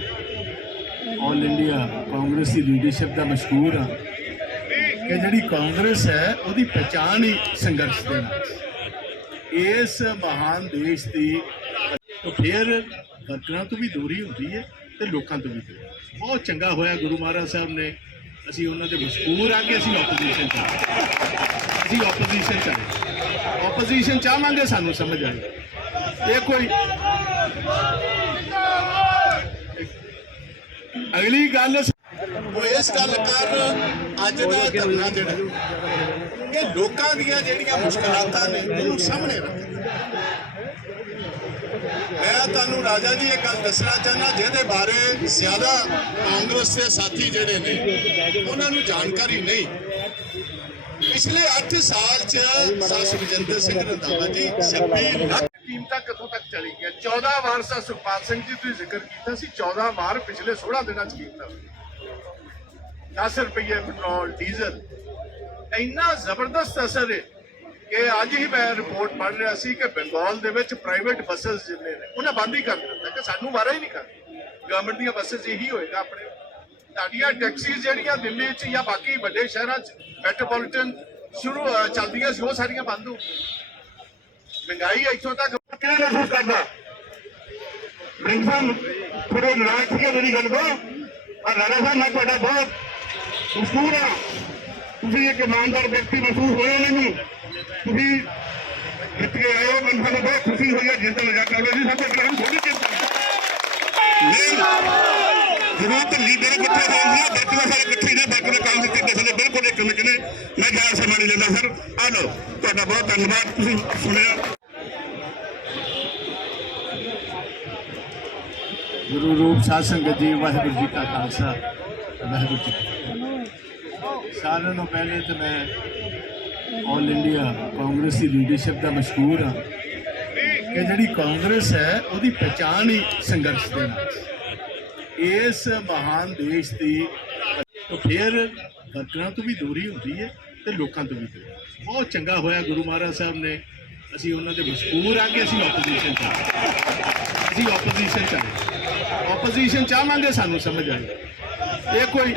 ਆਲ ਇੰਡੀਆ ਕਾਂਗਰਸ ਦੀ ਲੀਡਰਸ਼ਿਪ ਦਾ ਮਸ਼ਹੂਰ ਹਾਂ ਕਿ ਜਿਹੜੀ ਕਾਂਗਰਸ ਹੈ ਉਹਦੀ ਪਛਾਣ ਹੀ ਸੰਘਰਸ਼ ਦੇ ਨਾਲ। ਇਸ ਮਹਾਨ ਦੇਸ਼ ਦੀ ਤਾਂ ਫਿਰ ਵਰਕਰਾਂ ਤੋਂ ਵੀ ਦੂਰੀ ਹੁੰਦੀ ਹੈ ਤੇ ਲੋਕਾਂ ਤੋਂ ਵੀ ਦੂਰੀ। ਬਹੁਤ ਚੰਗਾ ਹੋਇਆ ਗੁਰੂ ਮਹਾਰਾਜ ਸਾਹਿਬ ਨੇ, ਅਸੀਂ ਉਹਨਾਂ ਦੇ ਮਸ਼ਹੂਰ ਆ ਕਿ ਅਸੀਂ ਆਪੋਜੀਸ਼ਨ ਚਾਹਾਂਗੇ, ਸਾਨੂੰ ਸਮਝ ਆਏ ਇਹ ਕੋਈ ਅਗਲੀ ਗੱਲ ਉਹ ਇਸ ਗੱਲ ਕਾਰਨ ਅੱਜ ਦਾ ਧਰਨਾ ਜਿਹੜਾ ਕਿ ਲੋਕਾਂ ਦੀਆਂ ਜਿਹੜੀਆਂ ਮੁਸ਼ਕਲਾਤਾਂ ਨੇ ਉਹਨੂੰ ਸਾਹਮਣੇ ਰੱਖਦਾ। ਮੈਂ ਤੁਹਾਨੂੰ ਰਾਜਾ ਜੀ ਇਹ ਗੱਲ ਦੱਸਣਾ ਚਾਹੁੰਦਾ ਜਿਹਦੇ ਬਾਰੇ ਜ਼ਿਆਦਾ ਕਾਂਗਰਸ ਦੇ ਸਾਥੀ ਜਿਹੜੇ ਨੇ ਉਹਨਾਂ ਨੂੰ ਜਾਣਕਾਰੀ ਨਹੀਂ। ਪਿਛਲੇ 8 ਸਾਲ ਚ ਸਾਸ ਵਿਜੇਂਦਰ ਸਿੰਘ ਰੰਧਾਵਾ ਜੀ 26 ਲੱਖ ਕੀਮਤਾਂ ਕਿੱਥੋਂ ਤੱਕ ਚਲੀ ਗਈਆਂ 14 ਵਾਰ ਸਾ ਸੁਖਪਾਲ ਸਿੰਘ ਜੀ ਤੁਸੀਂ ਜ਼ਿਕਰ ਕੀਤਾ ਸੀ 14 ਵਾਰ ਪਿਛਲੇ 16 ਦਿਨਾਂ ਚ ਕੀਤਾ 10 ਰੁਪਏ ਪੈਟਰੋਲ ਡੀਜ਼ਲ ਇੰਨਾ ਜ਼ਬਰਦਸਤ ਅਸਰ ਹੈ ਕਿ ਅੱਜ ਹੀ ਮੈਂ ਰਿਪੋਰਟ ਪੜ੍ਹ ਰਿਹਾ ਸੀ ਕਿ ਬੰਗਾਲ ਦੇ ਵਿੱਚ ਪ੍ਰਾਈਵੇਟ ਬੱਸਸ ਜਿੰਨੇ ਨੇ ਉਹਨਾਂ ਬੰਦ ਹੀ ਕਰ ਦਿੱਤਾ ਕਿ ਸਾਨੂੰ ਵਾਰਾ ਹੀ ਨਹੀਂ ਕਰਨੀ ਗਵਰਨਮੈਂਟ ਦੀਆਂ ਬੱਸਸ ਇਹੀ ਹੋਏਗਾ ਆਪਣੇ ਤੁਹਾਡੀਆਂ ਟੈਕਸੀਜ਼ ਜਿਹੜੀਆਂ ਦਿੱਲੀ 'ਚ ਜਾਂ ਬਾਕੀ ਵੱਡੇ ਸ਼ਹਿਰਾਂ 'ਚ ਮੈਟਰੋਪੋਲੀਟਨ ਸ਼ੁਰੂ ਚੱਲਦੀਆਂ ਸੀ ਉਹ ਸਾਰੀਆਂ ਬੰਦ ਹੋ ਮਹਿੰਗਾਈ ਇੱਥੋਂ ਤੱਕ ਕਿਹੜਾ ਮਹਿਸੂਸ ਕਰਦਾ ਪ੍ਰਿੰਸ ਸਾਹਿਬ ਥੋੜੇ ਨਾਰਾਜ਼ ਸੀਗੇ ਮੇਰੀ ਗੱਲ ਤੋਂ ਔਰ ਰਾਣਾ ਸਾਹਿਬ ਮੈਂ ਤੁਹਾਡਾ ਬਹੁਤ ਮਸ਼ਹੂਰ ਹਾਂ ਤੁਸੀਂ ਇੱਕ ਇਮਾਨਦਾਰ ਵਿਅਕਤੀ ਮਹਿਸੂਸ ਹੋਏ ਮੈਨੂੰ ਤੁਸੀਂ ਜਿੱਤ ਕੇ ਆਏ ਹੋ ਮੈਨੂੰ ਸਾਨੂੰ ਬਹੁਤ ਖੁਸ਼ੀ ਹੋਈ ਹੈ ਜਿਸ ਦਾ ਮਜ਼ਾਕ ਕਰ ਰਹੇ ਸੀ ਸਭ ਤੋਂ ਪਹਿਲਾਂ ਹਮ ਥੋੜੀ ਚਿੰਤਾ ਜ਼ਰੂਰਤ ਲੀਡਰ ਇਕੱਠੇ ਹੋਣ ਦੀ ਬਾਕੀ ਸਾਰੇ ਇਕੱਠੇ ਨੇ ਬਾਕੀ ਦੇ ਕੰਮ ਦੇ ਕਿਤੇ ਸਾਡੇ ਬਿਲਕੁਲ ਇੱਕ ਮਿੰਟ ਨੇ ਮੈਂ ਜ਼ਿਆਦਾ ਸਮਾਂ ਨਹੀਂ ਲੈਂਦਾ ਸਰ ਆ ਲਓ ਤੁਹਾਡਾ ਬਹੁਤ ਧੰਨਵਾਦ ਤੁਸੀਂ ਸੁਣਿਆ ਗੁਰੂ ਰੂਪ ਸਾਧ ਸੰਗਤ ਜੀ ਵਾਹਿਗੁਰੂ ਜੀ ਕਾ ਖਾਲਸਾ ਵਾਹਿਗੁਰੂ ਜੀ ਕੀ ਫਤਿਹ। ਸਾਰਿਆਂ ਨੂੰ ਪਹਿਲੇ ਤਾਂ ਮੈਂ ਆਲ ਇੰਡੀਆ ਕਾਂਗਰਸ ਦੀ ਲੀਡਰਸ਼ਿਪ ਦਾ ਮਸ਼ਕੂਰ ਹਾਂ ਕਿ ਜਿਹੜੀ ਕਾਂਗਰਸ ਹੈ ਉਹਦੀ ਪਛਾਣ ਹੀ ਸੰਘਰਸ਼ ਦੇ ਨਾਲ ਇਸ ਮਹਾਨ ਦੇਸ਼ ਦੀ ਫਿਰ ਵਰਕਰਾਂ ਤੋਂ ਵੀ ਦੂਰੀ ਹੁੰਦੀ ਹੈ ਤੇ ਲੋਕਾਂ ਤੋਂ ਵੀ ਦੂਰੀ ਬਹੁਤ ਚੰਗਾ ਹੋਇਆ ਗੁਰੂ ਮਹਾਰਾਜ ਸਾਹਿਬ ਨੇ ਅਸੀਂ ਉਹਨਾਂ ਦੇ ਮਸ਼ਕੂਰ ਆ ਕਿ ਅਸੀਂ ਆਪੋਜੀਸ਼ਨ ਚ ਆਪੋਜੀਸ਼ਨ ਚਾਹਾਂਗੇ ਸਾਨੂੰ ਸਮਝ ਆਏ ਇਹ ਕੋਈ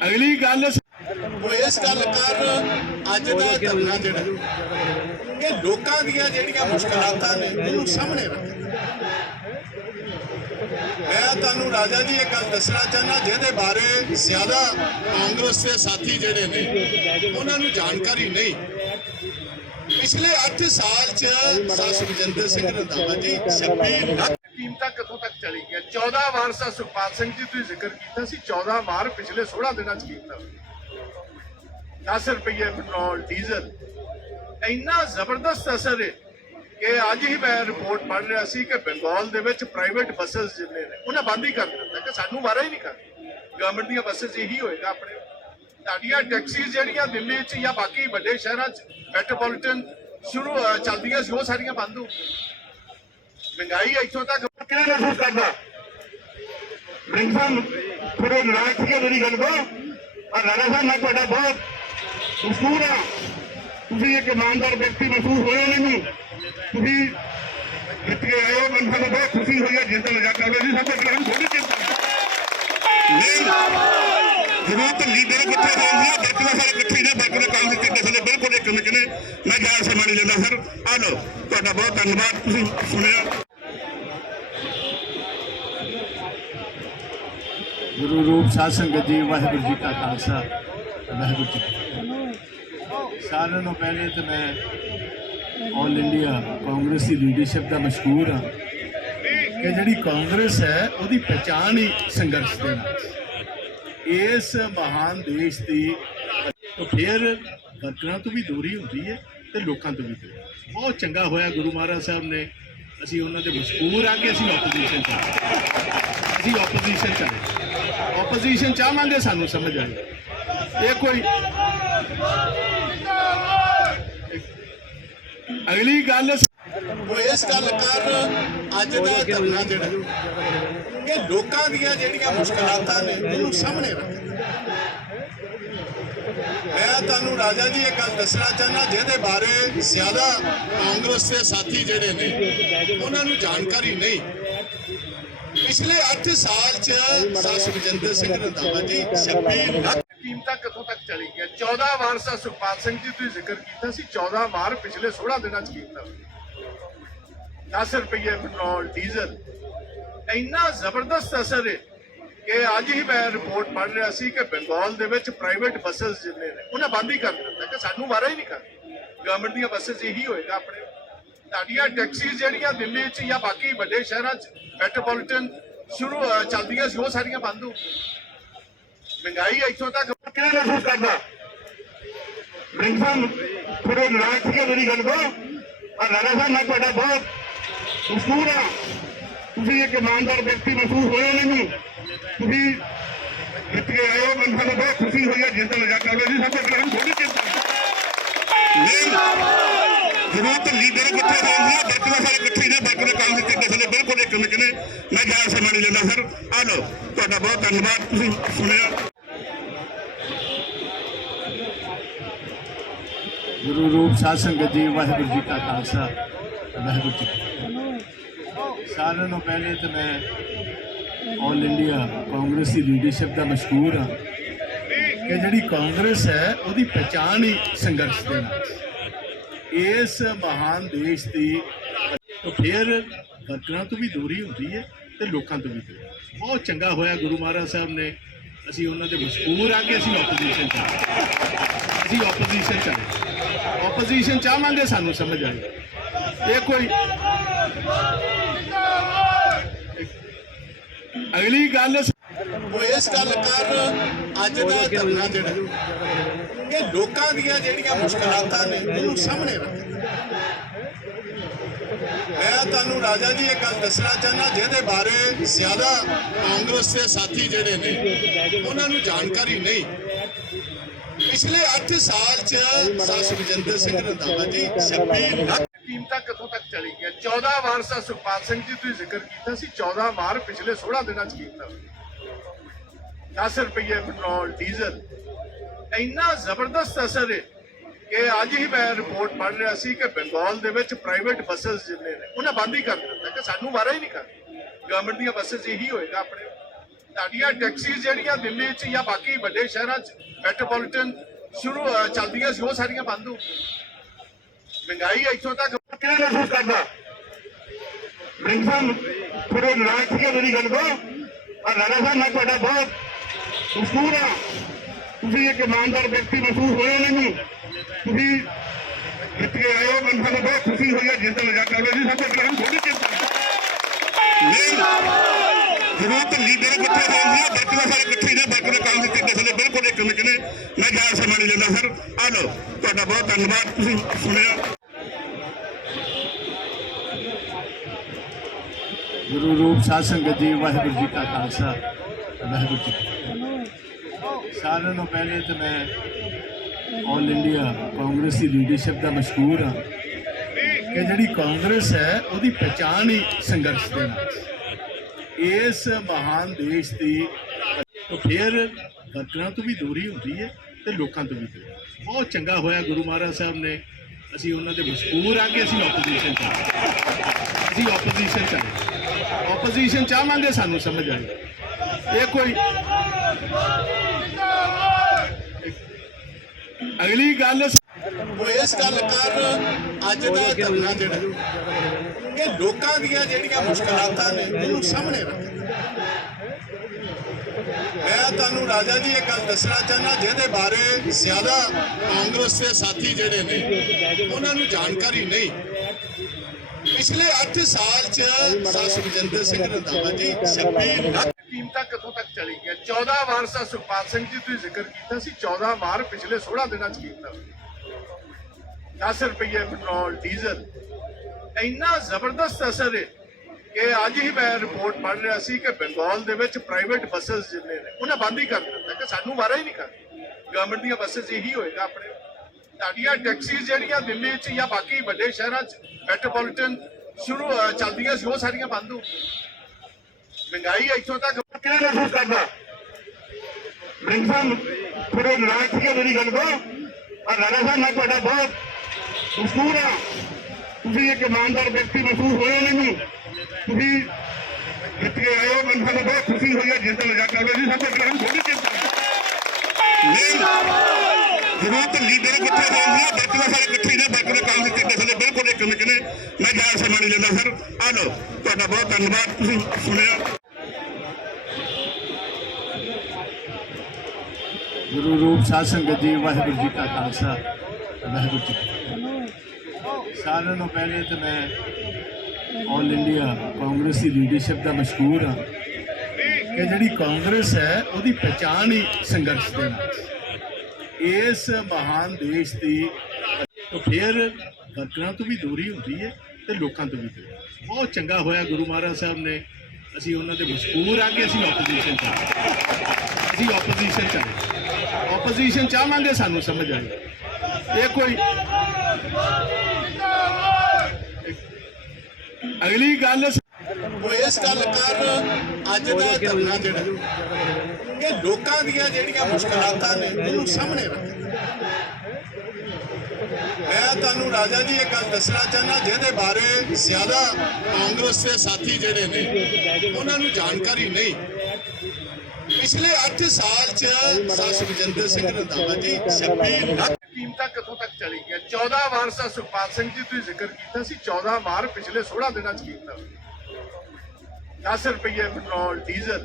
ਅਗਲੀ ਗੱਲ ਉਹ ਇਸ ਗੱਲ ਕਰ ਅੱਜ ਦਾ ਧਰਨਾ ਜਿਹੜਾ ਕਿ ਲੋਕਾਂ ਦੀਆਂ ਜਿਹੜੀਆਂ ਮੁਸ਼ਕਲਾਤਾਂ ਨੇ ਉਹਨੂੰ ਸਾਹਮਣੇ ਰੱਖ ਮੈਂ ਤੁਹਾਨੂੰ ਰਾਜਾ ਜੀ ਇਹ ਗੱਲ ਦੱਸਣਾ ਚਾਹੁੰਦਾ ਜਿਹਦੇ ਬਾਰੇ ਜ਼ਿਆਦਾ ਕਾਂਗਰਸ ਦੇ ਸਾਥੀ ਜਿਹੜੇ ਨੇ ਉਹਨਾਂ ਨੂੰ ਜਾਣਕਾਰੀ ਨਹੀਂ ਪਿਛਲੇ 8 ਸਾਲ ਚ ਸੁਖਜਿੰਦਰ ਸਿੰਘ ਰੰਧਾਵਾ ਜੀ 26 ਲੱਖ ਕੀਮਤਾਂ ਕਿੱਥੋਂ ਤੱਕ ਚਲੀ ਗਈਆਂ 14 ਵਾਰ ਸਾ ਸੁਖਪਾਲ ਸਿੰਘ ਜੀ ਤੁਸੀਂ ਜ਼ਿਕਰ ਕੀਤਾ ਸੀ 14 ਵਾਰ ਪਿਛਲੇ 16 ਦਿਨਾਂ ਚ ਕੀਤਾ 10 ਰੁਪਏ ਪੈਟਰੋਲ ਡੀਜ਼ਲ ਇੰਨਾ ਜ਼ਬਰਦਸਤ ਅਸਰ ਹੈ ਕਿ ਅੱਜ ਹੀ ਮੈਂ ਰਿਪੋਰਟ ਪੜ੍ਹ ਰਿਹਾ ਸੀ ਕਿ ਬੰਗਾਲ ਦੇ ਵਿੱਚ ਪ੍ਰਾਈਵੇਟ ਬੱਸਸ ਜਿੰਨੇ ਨੇ ਉਹਨਾਂ ਬੰਦ ਹੀ ਕਰ ਦਿੱਤਾ ਕਿ ਸਾਨੂੰ ਵਾਰਾ ਹੀ ਨਹੀਂ ਕਰਨੀ ਗਵਰਨਮੈਂਟ ਦੀਆਂ ਬੱਸਸ ਇਹੀ ਹੋਏਗਾ ਆਪਣੇ ਤੁਹਾਡੀਆਂ ਟੈਕਸੀਜ਼ ਜਿਹੜੀਆਂ ਦਿੱਲੀ 'ਚ ਜਾਂ ਬਾਕੀ ਵੱਡੇ ਸ਼ਹਿਰਾਂ 'ਚ ਮੈਟਰੋਪੋਲੀਟਨ ਸ਼ੁਰੂ ਚੱਲਦੀਆਂ ਸੀ ਉਹ ਸਾਰੀਆਂ ਬੰਦ ਹੋ ਮਹਿੰਗਾਈ ਇੱਥੋਂ ਤੱਕ ਕਿਹੜਾ ਮਹਿਸੂਸ ਕਰਦਾ ਪ੍ਰਿੰਸ ਸਾਹਿਬ ਥੋੜੇ ਨਾਰਾਜ਼ ਸੀਗੇ ਮੇਰੀ ਗੱਲ ਤੋਂ ਔਰ ਰਾਣਾ ਸਾਹਿਬ ਮੈਂ ਤੁਹਾਡਾ ਬਹੁਤ ਮਸ਼ਹੂਰ ਹਾਂ ਤੁਸੀਂ ਇੱਕ ਇਮਾਨਦਾਰ ਵਿਅਕਤੀ ਮਹਿਸੂਸ ਹੋਏ ਮੈਨੂੰ ਤੁਸੀਂ ਜਿੱਤ ਕੇ ਆਏ ਹੋ ਮੈਨੂੰ ਸਾਨੂੰ ਬਹੁਤ ਖੁਸ਼ੀ ਹੋਈ ਹੈ ਜਿਸ ਦਾ ਮਜ਼ਾਕ ਕਰ ਰਹੇ ਸੀ ਸਭ ਤੋਂ ਪਹਿਲਾਂ ਹਮ ਥੋੜੀ ਚਿੰਤਾ ਜ਼ਰੂਰਤ ਲੀਡਰ ਇਕੱਠੇ ਹੋਣ ਦੀ ਬਾਕੀ ਦੇ ਸਾਰੇ ਇਕੱਠੇ ਨੇ ਬਾਕੀ ਦੇ ਕੰਮ ਦੇ ਕਿਤੇ ਸਾਡੇ ਬਿਲਕੁਲ ਇੱਕ ਮਿੰਟ ਨੇ ਮੈਂ ਜ਼ਿਆਦਾ ਸਮਾਂ ਨਹੀਂ ਲੈਂਦਾ ਸਰ ਆ ਲਓ ਤੁਹਾਡਾ ਬਹੁਤ ਧੰਨਵਾਦ ਤੁਸੀਂ ਸੁਣਿਆ ਗੁਰੂ ਰੂਪ ਸਾਧ ਸੰਗਤ ਜੀ ਵਾਹਿਗੁਰੂ ਜੀ ਕਾ ਖਾਲਸਾ ਵਾਹਿਗੁਰੂ ਜੀ ਕੀ ਫਤਿਹ। ਸਾਰਿਆਂ ਨੂੰ ਪਹਿਲੇ ਤਾਂ ਮੈਂ ਆਲ ਇੰਡੀਆ ਕਾਂਗਰਸ ਦੀ ਲੀਡਰਸ਼ਿਪ ਦਾ ਮਸ਼ਕੂਰ ਹਾਂ ਕਿ ਜਿਹੜੀ ਕਾਂਗਰਸ ਹੈ ਉਹਦੀ ਪਛਾਣ ਹੀ ਸੰਘਰਸ਼ ਦੇ ਨਾਲ ਇਸ ਮਹਾਨ ਦੇਸ਼ ਦੀ ਫਿਰ ਵਰਕਰਾਂ ਤੋਂ ਵੀ ਦੂਰੀ ਹੁੰਦੀ ਹੈ ਤੇ ਲੋਕਾਂ ਤੋਂ ਵੀ ਦੂਰੀ ਬਹੁਤ ਚੰਗਾ ਹੋਇਆ ਗੁਰੂ ਮਹਾਰਾਜ ਸਾਹਿਬ ਨੇ ਅਸੀਂ ਉਹਨਾਂ ਦੇ ਮਸ਼ਕੂਰ ਆ ਕਿ ਅਸੀਂ ਆਪੋਜੀਸ਼ਨ ਚਾਹਾਂਗੇ ਸਾਨੂੰ ਸਮਝ ਆਏ ਇਹ ਕੋਈ ਅਗਲੀ ਗੱਲ ਉਹ ਇਸ ਗੱਲ ਕਰ ਅੱਜ ਦਾ ਧਰਨਾ ਜਿਹੜਾ ਕਿ ਲੋਕਾਂ ਦੀਆਂ ਜਿਹੜੀਆਂ ਮੁਸ਼ਕਲਾਤਾਂ ਨੇ ਉਹਨੂੰ ਸਾਹਮਣੇ ਰੱਖ ਮੈਂ ਤੁਹਾਨੂੰ ਰਾਜਾ ਜੀ ਇਹ ਗੱਲ ਦੱਸਣਾ ਚਾਹੁੰਦਾ ਜਿਹਦੇ ਬਾਰੇ ਜ਼ਿਆਦਾ ਕਾਂਗਰਸ ਦੇ ਸਾਥੀ ਜਿਹੜੇ ਨੇ ਉਹਨਾਂ ਨੂੰ ਜਾਣਕਾਰੀ ਨਹੀਂ ਪਿਛਲੇ 8 ਸਾਲ ਚ ਸੁਖਜਿੰਦਰ ਸਿੰਘ ਰੰਧਾਵਾ ਜੀ 26 ਲੱਖ ਕੀਮਤਾਂ ਕਿੱਥੋਂ ਤੱਕ ਚਲੀ ਗਈਆਂ 14 ਵਾਰ ਸਾ ਸੁਖਪਾਲ ਸਿੰਘ ਜੀ ਤੁਸੀਂ ਜ਼ਿਕਰ ਕੀਤਾ ਸੀ 14 ਵਾਰ ਪਿਛਲੇ 16 ਦਿਨਾਂ ਚ ਕੀਤਾ 10 ਰੁਪਏ ਪੈਟਰੋਲ ਡੀਜ਼ਲ ਇੰਨਾ ਜ਼ਬਰਦਸਤ ਅਸਰ ਹੈ ਕਿ ਅੱਜ ਹੀ ਮੈਂ ਰਿਪੋਰਟ ਪੜ੍ਹ ਰਿਹਾ ਸੀ ਕਿ ਬੰਗਾਲ ਦੇ ਵਿੱਚ ਪ੍ਰਾਈਵੇਟ ਬੱਸਸ ਜਿੰਨੇ ਨੇ ਉਹਨਾਂ ਬੰਦ ਹੀ ਕਰ ਦਿੱਤਾ ਕਿ ਸਾਨੂੰ ਵਾਰਾ ਹੀ ਨਹੀਂ ਕਰਨੀ ਗਵਰਨਮੈਂਟ ਦੀਆਂ ਬੱਸਸ ਇਹੀ ਹੋਏਗਾ ਆਪਣੇ ਤੁਹਾਡੀਆਂ ਟੈਕਸੀਜ਼ ਜਿਹੜੀਆਂ ਦਿੱਲੀ 'ਚ ਜਾਂ ਬਾਕੀ ਵੱਡੇ ਸ਼ਹਿਰਾਂ 'ਚ ਮੈਟਰੋਪੋਲੀਟਨ ਸ਼ੁਰੂ ਚੱਲਦੀਆਂ ਸੀ ਉਹ ਸਾਰੀਆਂ ਬੰਦ ਹੋ ਮਹਿੰਗਾਈ ਇੱਥੋਂ ਤੱਕ ਕਿਹੜਾ ਮਹਿਸੂਸ ਕਰਦਾ ਪ੍ਰਿੰਸ ਸਾਹਿਬ ਥੋੜੇ ਨਾਰਾਜ਼ ਸੀਗੇ ਮੇਰੀ ਗੱਲ ਤੋਂ ਔਰ ਰਾਣਾ ਸਾਹਿਬ ਮੈਂ ਤੁਹਾਡਾ ਬਹੁਤ ਮਸ਼ਹੂਰ ਹਾਂ ਤੁਸੀਂ ਇੱਕ ਇਮਾਨਦਾਰ ਵਿਅਕਤੀ ਮਹਿਸੂਸ ਹੋਏ ਮੈਨੂੰ ਤੁਸੀਂ ਜਿੱਤ ਕੇ ਆਏ ਹੋ ਮੈਨੂੰ ਸਾਨੂੰ ਬਹੁਤ ਖੁਸ਼ੀ ਹੋਈ ਹੈ ਜਿਸ ਦਾ ਮਜ਼ਾਕ ਕਰ ਰਹੇ ਸੀ ਸਭ ਤੋਂ ਪਹਿਲਾਂ ਹਮ ਥੋੜੀ ਚਿੰਤਾ ਜ਼ਰੂਰਤ ਲੀਡਰ ਕਿੱਥੇ ਹੋਣਗੇ ਵਰਕਰ ਸਾਰੇ ਇਕੱਠੇ ਨੇ ਵਰਕਰ ਕਾਂਗਰਸ ਦੇ ਕਿਸੇ ਨੇ ਬਿਲਕੁਲ ਇੱਕ ਨੇ ਮੈਂ ਜ਼ਿਆਦਾ ਸਮਾਂ ਨਹੀਂ ਲੈਂਦਾ ਸਰ ਆ ਲਓ ਤੁਹਾਡਾ ਬਹੁਤ ਧੰਨਵਾਦ ਤੁਸੀਂ ਸੁਣਿਆ ਗੁਰੂ ਰੂਪ ਸਾਧ ਸੰਗਤ ਜੀ ਵਾਹਿਗੁਰੂ ਜੀ ਕਾ ਖਾਲਸਾ ਵਾਹਿਗੁਰੂ ਜੀ ਕੀ ਫਤਿਹ। ਸਾਰਿਆਂ ਨੂੰ ਪਹਿਲੇ ਤਾਂ ਮੈਂ ਆਲ ਇੰਡੀਆ ਕਾਂਗਰਸ ਦੀ ਲੀਡਰਸ਼ਿਪ ਦਾ ਮਸ਼ਕੂਰ ਹਾਂ ਕਿ ਜਿਹੜੀ ਕਾਂਗਰਸ ਹੈ ਉਹਦੀ ਪਛਾਣ ਹੀ ਸੰਘਰਸ਼ ਦੇ ਨਾਲ ਇਸ ਮਹਾਨ ਦੇਸ਼ ਦੀ ਤਾਂ ਫਿਰ ਵਰਕਰਾਂ ਤੋਂ ਵੀ ਦੂਰੀ ਹੁੰਦੀ ਹੈ ਤੇ ਲੋਕਾਂ ਤੋਂ ਵੀ ਦੂਰੀ। ਬਹੁਤ ਚੰਗਾ ਹੋਇਆ ਗੁਰੂ ਮਹਾਰਾਜ ਸਾਹਿਬ ਨੇ ਅਸੀਂ ਉਹਨਾਂ ਦੇ ਮਸ਼ਕੂਰ ਆ ਕਿ ਅਸੀਂ ਆਪੋਜੀਸ਼ਨ ਚ ਆਪੋਜੀਸ਼ਨ ਚਾਹਾਂਗੇ ਸਾਨੂੰ ਸਮਝ ਆਈ ਇਹ ਕੋਈ ਅਗਲੀ ਗੱਲ ਉਹ ਇਸ ਗੱਲ ਕਰ ਅੱਜ ਦਾ ਧਰਨਾ ਜਿਹੜਾ ਇਹ ਲੋਕਾਂ ਦੀਆਂ ਜਿਹੜੀਆਂ ਮੁਸ਼ਕਲਾਤਾਂ ਨੇ ਉਹਨੂੰ ਸਾਹਮਣੇ ਰੱਖ ਮੈਂ ਤੁਹਾਨੂੰ ਰਾਜਾ ਜੀ ਇਹ ਗੱਲ ਦੱਸਣਾ ਚਾਹੁੰਦਾ ਜਿਹਦੇ ਬਾਰੇ ਜ਼ਿਆਦਾ ਕਾਂਗਰਸ ਦੇ ਸਾਥੀ ਜਿਹੜੇ ਨੇ ਉਹਨਾਂ ਨੂੰ ਜਾਣਕਾਰੀ ਨਹੀਂ। ਪਿਛਲੇ 8 ਸਾਲ ਚ ਸਾਸ ਵਿਜੇਂਦਰ ਸਿੰਘ ਰੰਧਾਵਾ ਜੀ 26 ਲੱਖ ਕੀਮਤਾਂ ਕਿੱਥੋਂ ਤੱਕ ਚਲੀ ਗਈਆਂ। 14 ਵਾਰ ਸਾ ਸੁਖਪਾਲ ਸਿੰਘ ਜੀ ਤੁਸੀਂ ਜ਼ਿਕਰ ਕੀਤਾ ਸੀ 14 ਵਾਰ ਪਿਛਲੇ 16 ਦਿਨਾਂ ਚ ਕੀਤਾ 10 ਰੁਪਏ ਪੈਟਰੋਲ ਡੀਜ਼ਲ ਇੰਨਾ ਜ਼ਬਰਦਸਤ ਅਸਰ ਹੈ ਕਿ ਅੱਜ ਹੀ ਮੈਂ ਰਿਪੋਰਟ ਪੜ੍ਹ ਰਿਹਾ ਸੀ ਕਿ ਬੰਗਾਲ ਦੇ ਵਿੱਚ ਪ੍ਰਾਈਵੇਟ ਬੱਸਸ ਜਿੰਨੇ ਨੇ ਉਹਨਾਂ ਬੰਦ ਹੀ ਕਰ ਦਿੱਤਾ ਕਿ ਸਾਨੂੰ ਵਾਰਾ ਹੀ ਨਹੀਂ ਕਰਨਾ ਗਵਰਨਮੈਂਟ ਦੀਆਂ ਬੱਸਸ ਇਹੀ ਹੋਏਗਾ ਆਪਣੇ ਤੁਹਾਡੀਆਂ ਟੈਕਸੀਜ਼ ਜਿਹੜੀਆਂ ਦਿੱਲੀ 'ਚ ਜਾਂ ਬਾਕੀ ਵੱਡੇ ਸ਼ਹਿਰਾਂ 'ਚ ਮੈਟਰੋਪੋਲੀਟਨ ਚੱਲਦੀਆਂ ਸੀ ਉਹ ਸਾਰੀਆਂ ਬੰਦ ਹੋ ਮਹਿੰਗਾਈ ਇੱਥੋਂ ਤੱਕ ਕਿਹੜਾ ਮਹਿਸੂਸ ਕਰਦਾ ਰਿੰਗਸਨ ਥੋੜੇ ਨਾਰਾਜ਼ ਸੀਗੇ ਮੇਰੀ ਗੱਲ ਤੋਂ ਔਰ ਰਾਣਾ ਸਾਹਿਬ ਮੈਂ ਤੁਹਾਡਾ ਬਹੁਤ ਮਸ਼ਹੂਰ ਹਾਂ ਤੁਸੀਂ ਇੱਕ ਇਮਾਨਦਾਰ ਵਿਅਕਤੀ ਮਹਿਸੂਸ ਹੋਏ ਮੈਨੂੰ ਤੁਸੀਂ ਜਿੱਤ ਕੇ ਆਏ ਹੋ ਮੈਨੂੰ ਸਾਨੂੰ ਬਹੁਤ ਖੁਸ਼ੀ ਹੋਈ ਹੈ ਜਿਸ ਦਾ ਮਜ਼ਾਕ ਕਰ ਰਹੇ ਸੀ ਸਭ ਤੋਂ ਪਹਿਲਾਂ ਥੋੜੀ ਚਿੰਤਾ ਜ਼ਰੂਰਤ ਲੀਡਰ ਕਿੱਥੇ ਹੋਣਗੇ ਵਰਕਰ ਸਾਰੇ ਇਕੱਠੇ ਨੇ ਵਰਕਰ ਕਾਂਗਰਸ ਦੇ ਕਿਸੇ ਨੇ ਬਿਲਕੁਲ ਇੱਕ ਨੇ ਮੈਂ ਜ਼ਿਆਦਾ ਸਮਾਂ ਨਹੀਂ ਲੈਂਦਾ ਸਰ ਆ ਲਓ ਤੁਹਾਡਾ ਬਹੁਤ ਧੰਨਵਾਦ ਤੁਸੀਂ ਸੁਣਿਆ ਗੁਰੂ ਰੂਪ ਸਾਧ ਸੰਗਤ ਜੀ ਵਾਹਿਗੁਰੂ ਜੀ ਕਾ ਖਾਲਸਾ ਵਾਹਿਗੁਰੂ ਜੀ ਕੀ ਫਤਿਹ। ਸਾਰਿਆਂ ਨੂੰ ਪਹਿਲੇ ਤਾਂ ਮੈਂ ਆਲ ਇੰਡੀਆ ਕਾਂਗਰਸ ਦੀ ਲੀਡਰਸ਼ਿਪ ਦਾ ਮਸ਼ਕੂਰ ਹਾਂ ਕਿ ਜਿਹੜੀ ਕਾਂਗਰਸ ਹੈ ਉਹਦੀ ਪਛਾਣ ਹੀ ਸੰਘਰਸ਼ ਦੇ ਨਾਲ ਇਸ ਮਹਾਨ ਦੇਸ਼ ਦੀ ਤਾਂ ਫਿਰ ਵਰਕਰਾਂ ਤੋਂ ਵੀ ਦੂਰੀ ਹੁੰਦੀ ਹੈ ਤੇ ਲੋਕਾਂ ਤੋਂ ਵੀ ਦੂਰੀ। ਬਹੁਤ ਚੰਗਾ ਹੋਇਆ ਗੁਰੂ ਮਹਾਰਾਜ ਸਾਹਿਬ ਨੇ ਅਸੀਂ ਉਹਨਾਂ ਦੇ ਮਸ਼ਕੂਰ ਆ ਕਿ ਅਸੀਂ ਆਪੋਜੀਸ਼ਨ ਚਾਹਾਂਗੇ ਸਾਨੂੰ ਸਮਝ ਆਈ ਇਹ ਕੋਈ ਅਗਲੀ ਗੱਲ ਉਹ ਇਸ ਗੱਲ ਕਰ ਅੱਜ ਦਾ ਧਰਨਾ ਜਿਹੜਾ ਇਹ ਲੋਕਾਂ ਦੀਆਂ ਜਿਹੜੀਆਂ ਮੁਸ਼ਕਲਾਤਾਂ ਨੇ ਉਹਨੂੰ ਸਾਹਮਣੇ ਰੱਖ ਮੈਂ ਤੁਹਾਨੂੰ ਰਾਜਾ ਜੀ ਇਹ ਗੱਲ ਦੱਸਣਾ ਚਾਹੁੰਦਾ ਜਿਹਦੇ ਬਾਰੇ ਜ਼ਿਆਦਾ ਕਾਂਗਰਸ ਦੇ ਸਾਥੀ ਜਿਹੜੇ ਨੇ ਉਹਨਾਂ ਨੂੰ ਜਾਣਕਾਰੀ ਨਹੀਂ। ਪਿਛਲੇ 8 ਸਾਲ ਚ ਸਾਸ ਵਿਜੇਂਦਰ ਸਿੰਘ ਰੰਧਾਵਾ ਜੀ 26 ਲੱਖ ਕੀਮਤਾਂ ਕਿੱਥੋਂ ਤੱਕ ਚਲੀ ਗਈਆਂ। 14 ਵਾਰ ਸਾ ਸੁਖਪਾਲ ਸਿੰਘ ਜੀ ਤੁਸੀਂ ਜ਼ਿਕਰ ਕੀਤਾ ਸੀ 14 ਵਾਰ ਪਿਛਲੇ 16 ਦਿਨਾਂ ਚ ਕੀਤਾ 10 ਰੁਪਏ ਪੈਟਰੋਲ ਡੀਜ਼ਲ ਇੰਨਾ ਜ਼ਬਰਦਸਤ ਅਸਰ ਹੈ ਕਿ ਅੱਜ ਹੀ ਮੈਂ ਰਿਪੋਰਟ ਪੜ੍ਹ ਰਿਹਾ ਸੀ ਕਿ ਬੰਗਾਲ ਦੇ ਵਿੱਚ ਪ੍ਰਾਈਵੇਟ ਬੱਸਸ ਜਿੰਨੇ ਨੇ ਉਹਨਾਂ ਬੰਦ ਹੀ ਕਰ ਦਿੱਤਾ ਕਿ ਸਾਨੂੰ ਵਾਰਾ ਹੀ ਨਹੀਂ ਕਰਨਾ ਗਵਰਨਮੈਂਟ ਦੀਆਂ ਬੱਸਸ ਇਹੀ ਹੋਏਗਾ ਆਪਣੇ ਤੁਹਾਡੀਆਂ ਟੈਕਸੀਜ਼ ਜਿਹੜੀਆਂ ਦਿੱਲੀ 'ਚ ਜਾਂ ਬਾਕੀ ਵੱਡੇ ਸ਼ਹਿਰਾਂ 'ਚ ਮੈਟਰੋਪੋਲੀਟਨ ਚੱਲਦੀਆਂ ਸੀ ਉਹ ਸਾਰੀਆਂ ਬੰਦ ਹੋ ਮਹਿੰਗਾਈ ਇੱਥੋਂ ਤੱਕ ਕਿਹੜਾ ਮਹਿਸੂਸ ਕਰਦਾ ਰਿੰਗਸਨ ਥੋੜੇ ਨਾਰਾਜ਼ ਸੀਗੇ ਮੇਰੀ ਗੱਲ ਤੋਂ ਔਰ ਰਾਣਾ ਸਾਹਿਬ ਮੈਂ ਤੁਹਾਡਾ ਬਹੁਤ ਮਸ਼ਹੂਰ ਹਾਂ ਤੁਸੀਂ ਇੱਕ ਇਮਾਨਦਾਰ ਵਿਅਕਤੀ ਮਹਿਸੂਸ ਹੋਏ ਮੈਨੂੰ ਤੁਸੀਂ ਜਿੱਤ ਕੇ ਆਏ ਹੋ ਮੈਨੂੰ ਸਾਨੂੰ ਬਹੁਤ ਖੁਸ਼ੀ ਹੋਈ ਹੈ ਜਿਸ ਦਾ ਮਜ਼ਾਕ ਕਰ ਰਹੇ ਸੀ ਸਭ ਤੋਂ ਪਹਿਲਾਂ ਥੋੜੀ ਚਿੰਤਾ ਜ਼ਰੂਰਤ ਲੀਡਰ ਕਿੱਥੇ ਹੋਣਗੇ ਵਰਕਰ ਸਾਰੇ ਇਕੱਠੇ ਨੇ ਵਰਕਰ ਕਾਂਗਰਸ ਦੇ ਕਿਸੇ ਨੇ ਬਿਲਕੁਲ ਇੱਕ ਨੇ ਮੈਂ ਜ਼ਿਆਦਾ ਸਮਾਂ ਨਹੀਂ ਲੈਂਦਾ ਸਰ ਆ ਲਓ ਤੁਹਾਡਾ ਬਹੁਤ ਧੰਨਵਾਦ ਤੁਸੀਂ ਸੁਣਿਆ ਗੁਰੂ ਰੂਪ ਸਾਧ ਸੰਗਤ ਜੀ ਵਾਹਿਗੁਰੂ ਜੀ ਕਾ ਖਾਲਸਾ ਵਾਹਿਗੁਰੂ ਜੀ ਕੀ ਫਤਿਹ। ਸਾਰਿਆਂ ਨੂੰ ਪਹਿਲੇ ਤਾਂ ਮੈਂ ਆਲ ਇੰਡੀਆ ਕਾਂਗਰਸ ਦੀ ਲੀਡਰਸ਼ਿਪ ਦਾ ਮਸ਼ਕੂਰ ਹਾਂ ਕਿ ਜਿਹੜੀ ਕਾਂਗਰਸ ਹੈ ਉਹਦੀ ਪਛਾਣ ਹੀ ਸੰਘਰਸ਼ ਦੇ ਨਾਲ ਇਸ ਮਹਾਨ ਦੇਸ਼ ਦੀ ਤਾਂ ਫਿਰ ਵਰਕਰਾਂ ਤੋਂ ਵੀ ਦੂਰੀ ਹੁੰਦੀ ਹੈ ਤੇ ਲੋਕਾਂ ਤੋਂ ਵੀ ਦੂਰੀ। ਬਹੁਤ ਚੰਗਾ ਹੋਇਆ ਗੁਰੂ ਮਹਾਰਾਜ ਸਾਹਿਬ ਨੇ ਅਸੀਂ ਉਹਨਾਂ ਦੇ ਮਸ਼ਕੂਰ ਆ ਕਿ ਅਸੀਂ ਆਪੋਜੀਸ਼ਨ ਚਾਹਾਂਗੇ ਸਾਨੂੰ ਸਮਝ ਆਈ ਇਹ ਕੋਈ ਅਗਲੀ ਗੱਲ ਉਹ ਇਸ ਗੱਲ ਕਾਰਨ ਅੱਜ ਦਾ ਧਰਨਾ ਜਿਹੜਾ ਕਿ ਲੋਕਾਂ ਦੀਆਂ ਜਿਹੜੀਆਂ ਮੁਸ਼ਕਲਾਤਾਂ ਨੇ ਉਹਨੂੰ ਸਾਹਮਣੇ ਰੱਖਦਾ। ਮੈਂ ਤੁਹਾਨੂੰ ਰਾਜਾ ਜੀ ਇਹ ਗੱਲ ਦੱਸਣਾ ਚਾਹੁੰਦਾ ਜਿਹਦੇ ਬਾਰੇ ਜ਼ਿਆਦਾ ਕਾਂਗਰਸ ਦੇ ਸਾਥੀ ਜਿਹੜੇ ਨੇ ਉਹਨਾਂ ਨੂੰ ਜਾਣਕਾਰੀ ਨਹੀਂ। ਪਿਛਲੇ 8 ਸਾਲ ਚ ਸੁਖਜਿੰਦਰ ਸਿੰਘ ਰੰਧਾਵਾ ਜੀ 26 ਲੱਖ ਕੀਮਤਾਂ ਕਿੱਥੋਂ ਤੱਕ ਚਲੀ ਗਈਆਂ। 14 ਵਾਰ ਸਾ ਸੁਖਪਾਲ ਸਿੰਘ ਜੀ ਤੁਸੀਂ ਜ਼ਿਕਰ ਕੀਤਾ ਸੀ, 14 ਵਾਰ ਪਿਛਲੇ 16 ਦਿਨਾਂ ਚ ਕੀਤਾ। 10 ਰੁਪਏ ਪੈਟਰੋਲ ਡੀਜ਼ਲ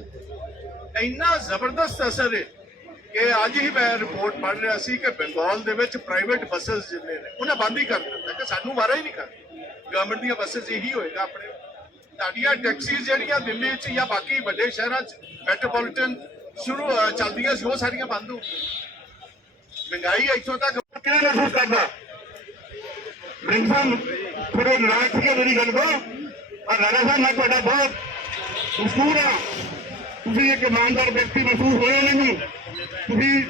ਇੰਨਾ ਜ਼ਬਰਦਸਤ ਅਸਰ ਹੈ ਕਿ ਅੱਜ ਹੀ ਮੈਂ ਰਿਪੋਰਟ ਪੜ੍ਹ ਰਿਹਾ ਸੀ ਕਿ ਬੰਗਾਲ ਦੇ ਵਿੱਚ ਪ੍ਰਾਈਵੇਟ ਬੱਸਸ ਜਿੰਨੇ ਨੇ ਉਹਨਾਂ ਬੰਦ ਹੀ ਕਰ ਦਿੱਤਾ ਕਿ ਸਾਨੂੰ ਵਾਰਾ ਹੀ ਨਹੀਂ ਕਰਨੀ। ਗਵਰਨਮੈਂਟ ਦੀਆਂ ਬੱਸਸ ਇਹੀ ਹੋਏਗਾ ਆਪਣੇ। ਤੁਹਾਡੀਆਂ ਟੈਕਸੀਜ਼ ਜਿਹੜੀਆਂ ਦਿੱਲੀ 'ਚ ਜਾਂ ਬਾਕੀ ਵੱਡੇ ਸ਼ਹਿਰਾਂ 'ਚ ਮੈਟਰੋਪੋਲੀਟਨ ਚੱਲਦੀਆਂ ਸੀ ਉਹ ਸਾਰੀਆਂ ਬੰਦ ਹੋ। ਮਹਿੰਗਾਈ ਇੱਥੋਂ ਤੱਕ ਕਿਹੜਾ ਮਹਿਸੂਸ ਕਰਦਾ ਰਿੰਗਸਨ ਥੋੜੇ ਨਾਰਾਜ਼ ਸੀਗੇ ਮੇਰੀ ਗੱਲ ਤੋਂ। ਔਰ ਰਾਣਾ ਸਾਹਿਬ ਮੈਂ ਤੁਹਾਡਾ ਬਹੁਤ ਮਸ਼ਹੂਰ ਹਾਂ। ਤੁਸੀਂ ਇੱਕ ਇਮਾਨਦਾਰ ਵਿਅਕਤੀ ਮਹਿਸੂਸ ਹੋਏ ਮੈਨੂੰ। ਤੁਸੀਂ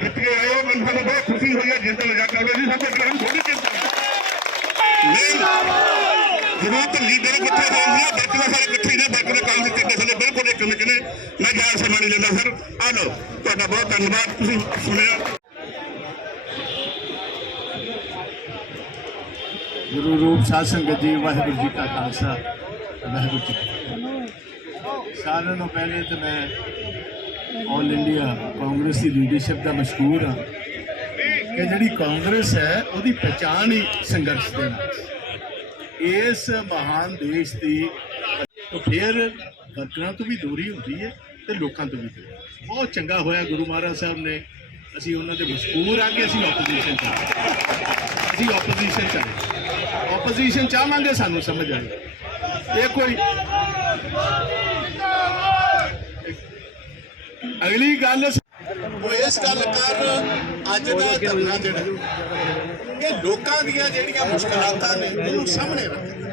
ਜਿੱਤ ਕੇ ਆਏ ਹੋ, ਮੈਨੂੰ ਸਾਨੂੰ ਬਹੁਤ ਖੁਸ਼ੀ ਹੋਈ ਹੈ। ਜਿਸ ਦਾ ਮਜ਼ਾਕ ਕਰ ਰਹੇ ਸੀ ਸਭ ਤੋਂ ਪਹਿਲਾਂ ਥੋੜੀ ਚਿੰਤਾ ਨਹੀਂ ਜ਼ਰੂਰਤ ਲੀਡਰ ਕਿੱਥੇ ਹੋਣਗੇ। ਵਰਕਰ ਸਾਰੇ ਇਕੱਠੇ ਨੇ, ਵਰਕਰ ਕੰਮ ਦੇ ਚੱਲਦੇ ਸਾਰੇ ਬਿਲਕੁਲ ਇੱਕ ਨੇ। ਮੈਂ ਜਾਇਰ ਸਮਾਂ ਨਹੀਂ ਲੈਂਦਾ ਸਰ। ਆ ਲਓ ਤੁਹਾਡਾ ਬਹੁਤ ਧੰਨਵਾਦ, ਤੁਸੀਂ ਸੁਣਿਆ। ਗੁਰੂ ਰੂਪ ਸਾਧ ਸੰਗਤ ਜੀ, ਵਾਹਿਗੁਰੂ ਜੀ ਕਾ ਖਾਲਸਾ, ਵਾਹਿਗੁਰੂ ਜੀ ਕੀ ਫਤਿਹ। ਸਾਰਿਆਂ ਨੂੰ ਪਹਿਲੇ ਤਾਂ ਮੈਂ ਆਲ ਇੰਡੀਆ ਕਾਂਗਰਸ ਦੀ ਲੀਡਰਸ਼ਿਪ ਦਾ ਮਸ਼ਹੂਰ ਹਾਂ ਕਿ ਜਿਹੜੀ ਕਾਂਗਰਸ ਹੈ ਉਹਦੀ ਪਛਾਣ ਹੀ ਸੰਘਰਸ਼ ਦੇ ਨਾਲ। ਇਸ ਮਹਾਨ ਦੇਸ਼ ਦੀ ਫਿਰ ਵਰਕਰਾਂ ਤੋਂ ਵੀ ਦੂਰੀ ਹੁੰਦੀ ਹੈ ਤੇ ਲੋਕਾਂ ਤੋਂ ਵੀ ਦੂਰੀ। ਬਹੁਤ ਚੰਗਾ ਹੋਇਆ ਗੁਰੂ ਮਹਾਰਾਜ ਸਾਹਿਬ ਨੇ, ਅਸੀਂ ਉਹਨਾਂ ਦੇ ਮਸ਼ਹੂਰ ਆ ਕਿ ਅਸੀਂ ਆਪੋਜੀਸ਼ਨ ਆਪੋਜੀਸ਼ਨ ਚਾਹਾਂਗੇ, ਸਾਨੂੰ ਸਮਝ ਆਏ। ਇਹ ਕੋਈ ਅਗਲੀ ਗੱਲ ਉਹ ਇਸ ਗੱਲ ਕਾਰਨ ਅੱਜ ਦਾ ਧਰਨਾ ਜਿਹੜਾ ਕਿ ਲੋਕਾਂ ਦੀਆਂ ਜਿਹੜੀਆਂ ਮੁਸ਼ਕਲਾਤਾਂ ਨੇ ਉਹਨੂੰ ਸਾਹਮਣੇ ਰੱਖਦਾ।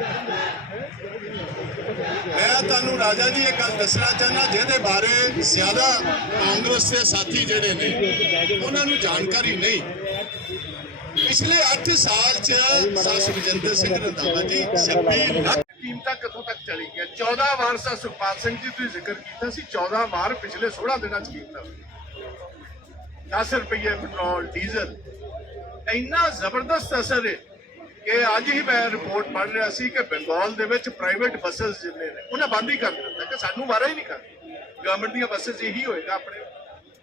ਮੈਂ ਤੁਹਾਨੂੰ ਰਾਜਾ ਜੀ ਇਹ ਗੱਲ ਦੱਸਣਾ ਚਾਹੁੰਦਾ ਜਿਹਦੇ ਬਾਰੇ ਜ਼ਿਆਦਾ ਕਾਂਗਰਸ ਦੇ ਸਾਥੀ ਜਿਹੜੇ ਨੇ ਉਹਨਾਂ ਨੂੰ ਜਾਣਕਾਰੀ ਨਹੀਂ। ਪਿਛਲੇ 8 ਸਾਲ ਚ ਸੁਖਜਿੰਦਰ ਸਿੰਘ ਰੰਧਾਵਾ ਜੀ 26 ਲੱਖ ਕੀਮਤਾਂ ਕਿੱਥੋਂ ਤੱਕ ਚਲੀ ਗਈਆਂ। 14 ਵਾਰ ਸਾ ਸੁਖਪਾਲ ਸਿੰਘ ਜੀ ਤੁਸੀਂ ਜ਼ਿਕਰ ਕੀਤਾ ਸੀ, 14 ਵਾਰ ਪਿਛਲੇ 16 ਦਿਨਾਂ ਚ ਕੀਤਾ। 10 ਰੁਪਏ ਪੈਟਰੋਲ ਡੀਜ਼ਲ ਇੰਨਾ ਜ਼ਬਰਦਸਤ ਅਸਰ ਹੈ ਕਿ ਅੱਜ ਹੀ ਮੈਂ ਰਿਪੋਰਟ ਪੜ੍ਹ ਰਿਹਾ ਸੀ ਕਿ ਬੰਗਾਲ ਦੇ ਵਿੱਚ ਪ੍ਰਾਈਵੇਟ ਬੱਸਸ ਜਿੰਨੇ ਨੇ ਉਹਨਾਂ ਬੰਦ ਹੀ ਕਰ ਦਿੱਤਾ ਕਿ ਸਾਨੂੰ ਵਾਰਾ ਹੀ ਨਹੀਂ ਕਰਨੀ। ਗਵਰਨਮੈਂਟ ਦੀਆਂ ਬੱਸਸ ਇਹੀ ਹੋਏਗਾ ਆਪਣੇ।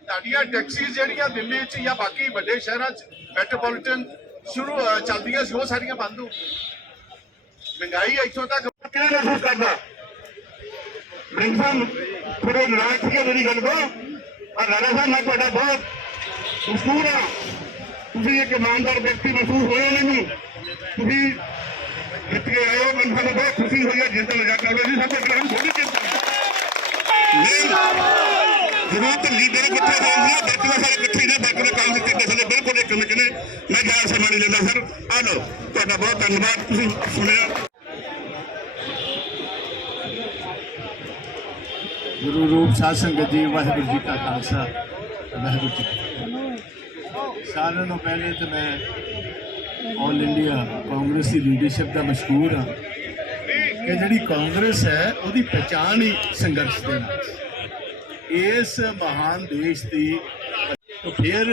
ਤੁਹਾਡੀਆਂ ਟੈਕਸੀਜ਼ ਜਿਹੜੀਆਂ ਦਿੱਲੀ 'ਚ ਜਾਂ ਬਾਕੀ ਵੱਡੇ ਸ਼ਹਿਰਾਂ 'ਚ ਮੈਟਰੋਪੋਲੀਟਨ ਚੱਲਦੀਆਂ ਸੀ ਉਹ ਸਾਰੀਆਂ ਬੰਦ ਹੋ। ਮਹਿੰਗਾਈ ਇੱਥੋਂ ਤੱਕ ਕਿਹੜਾ ਮਹਿਸੂਸ ਕਰਦਾ ਰਿੰਗਸਨ ਥੋੜੇ ਨਾਰਾਜ਼ ਸੀਗੇ ਮੇਰੀ ਗੱਲ ਤੋਂ। ਔਰ ਰਾਣਾ ਸਾਹਿਬ ਮੈਂ ਤੁਹਾਡਾ ਬਹੁਤ ਮਸ਼ਹੂਰ ਹਾਂ। ਤੁਸੀਂ ਇੱਕ ਇਮਾਨਦਾਰ ਵਿਅਕਤੀ ਮਹਿਸੂਸ ਹੋਏ ਮੈਨੂੰ। ਤੁਸੀਂ ਜਿੱਤ ਕੇ ਆਏ ਹੋ, ਮੈਨੂੰ ਸਾਨੂੰ ਬਹੁਤ ਖੁਸ਼ੀ ਹੋਈ ਹੈ। ਜਿਸ ਦਾ ਮਜ਼ਾਕ ਕਰ ਰਹੇ ਸੀ ਸਭ ਤੋਂ ਪਹਿਲਾਂ ਥੋੜੀ ਚਿੰਤਾ ਨਹੀਂ ਜ਼ਰੂਰਤ ਲੀਡਰ ਕਿੱਥੇ ਹੋਣਗੇ। ਵਰਕਰ ਸਾਰੇ ਇਕੱਠੇ ਨੇ, ਵਰਕਰ ਕੰਮ ਦੇ ਚੱਲਦੇ ਸਾਰੇ ਬਿਲਕੁਲ ਇੱਕ ਨੇ। ਮੈਂ ਜਾਇਰ ਸਮਾਂ ਨਹੀਂ ਲੈਂਦਾ ਸਰ। ਆ ਲਓ ਤੁਹਾਡਾ ਬਹੁਤ ਧੰਨਵਾਦ, ਤੁਸੀਂ ਸੁਣਿਆ। ਗੁਰੂ ਰੂਪ ਸਾਧ ਸੰਗਤ ਜੀ, ਵਾਹਿਗੁਰੂ ਜੀ ਕਾ ਖਾਲਸਾ, ਵਾਹਿਗੁਰੂ ਜੀ ਕੀ ਫਤਿਹ। ਸਾਰਿਆਂ ਨੂੰ ਪਹਿਲੇ ਤਾਂ ਮੈਂ ਆਲ ਇੰਡੀਆ ਕਾਂਗਰਸ ਦੀ ਲੀਡਰਸ਼ਿਪ ਦਾ ਮਸ਼ਹੂਰ ਹਾਂ ਕਿ ਜਿਹੜੀ ਕਾਂਗਰਸ ਹੈ ਉਹਦੀ ਪਛਾਣ ਹੀ ਸੰਘਰਸ਼ ਦੇ ਨਾਲ। ਇਸ ਮਹਾਨ ਦੇਸ਼ ਦੀ ਫਿਰ